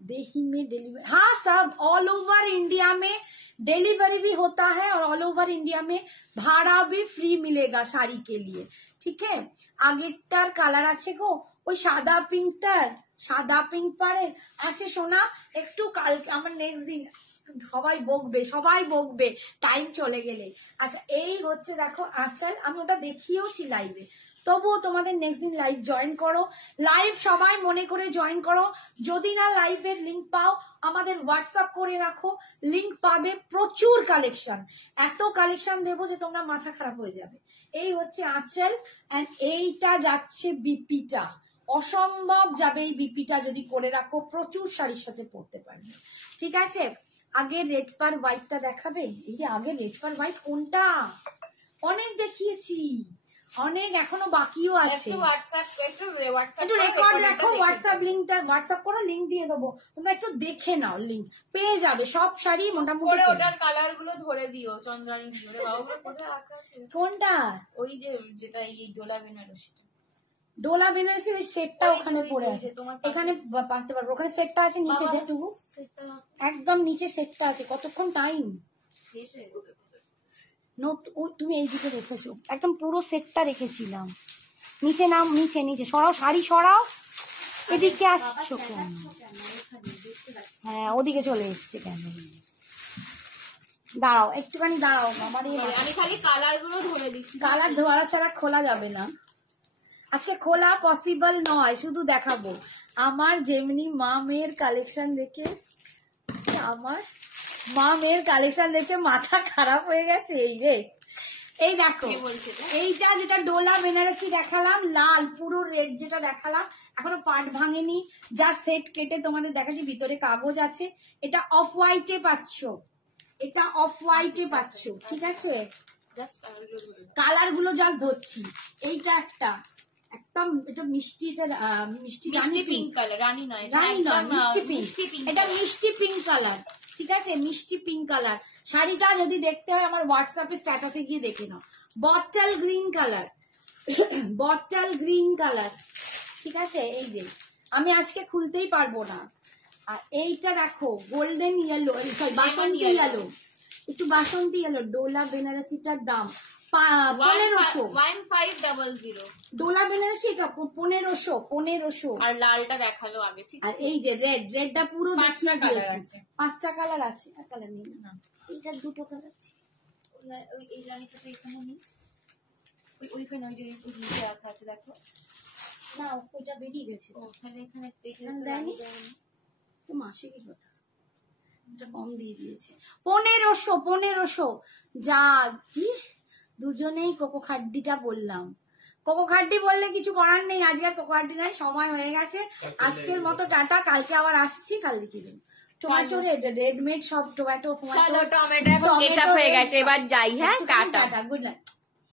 देही में डिलीवरी, हाँ सब ऑल ओवर इंडिया में डिलीवरी भी होता है और ऑल ओवर इंडिया में भाड़ा भी फ्री मिलेगा শাড়ি के लिए, ठीक है। আগেরটার কালার আছে গো ওই সাদা পিঙ্ক পারে আছে সোনা। একটু কাল আমার নেক্সট দিন সবাই বকবে টাইম চলে গেলে। আচ্ছা এই হচ্ছে দেখো আঁচল, আমি ওটা দেখিয়েওছি লাইভে, তবুও তোমাদের নেক্সট দিন লাইভ জয়েন করো। লাইভ সবাই মনে করে জয়েন করো। যদি না লাইভের লিঙ্ক পাও আমাদের হোয়াটসঅ্যাপ করে রাখো, লিঙ্ক পাবে। প্রচুর কালেকশন, এত কালেকশন দেবো যে তোমরা মাথা খারাপ হয়ে যাবে। এই হচ্ছে আঁচল, এন্ড এইটা যাচ্ছে বিপিটা, অসম্ভব যাবে এই বিপিটা যদি করে রাখো, প্রচুর শাড়ির সাথে পরতে পারবে, ঠিক আছে। আগে রেড পার হোয়াইটটা দেখাবে? এই যে আগে রেড পার হোয়াইট কোনটা, অনেক দেখিয়েছি, অনেক এখনো বাকিও আছে। একটু রেকর্ড দেখো, হোয়াটসঅ্যাপ লিঙ্কটা হোয়াটসঅ্যাপ করো, লিঙ্ক দিয়ে দেবো, তোমরা একটু দেখে নাও, লিঙ্ক পেয়ে যাবে। সব শাড়ি মোটামুটি ওটার কালার গুলো ধরে দিও, চন্দ্রানী দিও। কোনটা? ওই যে যেটা এই ডোলা বেনারসি, ডোলা বেনারসি ওই সেটটা ওখানে পড়ে আছে, এখানে পারতে পারবো। ওখানে সেটটা আছে নিচে, দেখটুকু একদম নিচে সেটটা আছে। কতক্ষণ টাইম? তুমি এই দিকে রেখেছো, একদম পুরো সেটটা রেখেছিলাম। নিচে নাম, নিচে সরাও, শাড়ি সরাও, এদিকে আসছো কেন? হ্যাঁ ওদিকে চলে এসছে কেন? দাঁড়াও একটুখানি দাঁড়াও, আমার আমি খালি কালার গুলো ধরে দিচ্ছি। কালার ধরা ছাড়া খোলা যাবে না, আজকে খোলা পসিবল নয়, শুধু দেখাবো। আমার যেমনি মা মেয়ের কালেকশন দেখে, আমার মা মেয়ের কালেকশন দেখে মাথা খারাপ হয়ে গেছে। এই রে, এই দেখো এইটা যেটা ডোলা বেনারসি দেখালাম, লাল পুরো রেড যেটা দেখালাম, এখনো পাট ভাঙেনি, যা সেট কেটে তোমাদের দেখাচ্ছি, ভিতরে কাগজ আছে। এটা অফ হোয়াইটে পাচ্ছ, এটা অফ হোয়াইটে পাচ্ছ, ঠিক আছে। কালার গুলো জাস্ট ধরছি। এইটা একটা একদম এটা মিষ্টি, এটা মিষ্টি রানী পিঙ্ক কালার, রানী নয় মিষ্টি পিঙ্ক, এটা মিষ্টি পিঙ্ক কালার, ঠিক আছে, মিষ্টি পিঙ্ক কালার। শাড়িটা যদি দেখতে হয় আমার হোয়াটসঅ্যাপে স্ট্যাটাসে গিয়ে দেখে নাও। Bottle green colour, bottle green colour, ঠিক আছে। এই যে আমি আজকে খুলতেই পারবো না। আর এইটা দেখো গোল্ডেন ইয়েলো, সরি বাসন্তী ইয়েলো, একটু বাসন্তী ইয়েলো। ডোলা বেনারসিটার দাম 1500। ডোলা বেনারসি এটা 1500। আর লালটা দেখালো আগে, ঠিক আর এই যে রেডটা পুরো 5টা কালার আছে, 5টা কালার আছে। আর কালার নেই না, এইটার 2টো কালার। এই রানীটা তো এখানে নেই, ওইখানে ওই যে নিচে রাখা আছে, দেখো না ওইটা বেরিয়ে গেছে। ওখানে এখানে দেয়নি তো, মাসে কি কথা, এটা কম দিয়ে দিয়েছে। 1500 যা কি, দুজনেই কোকো খাড্ডিটা বললাম। কোকো খাড্ডি বললে কিছু করার নেই, আজকে কোকো খাড্ডি নাই, সময় হয়ে গেছে। আজকের মতো টাটা, কালকে আবার আসছি, কাল দেখে দেবো। টমেটো রেডমেড সব, টমেটো হয়ে গেছে, এবার যাই। হ্যাঁ, টাটা, গুড নাইট।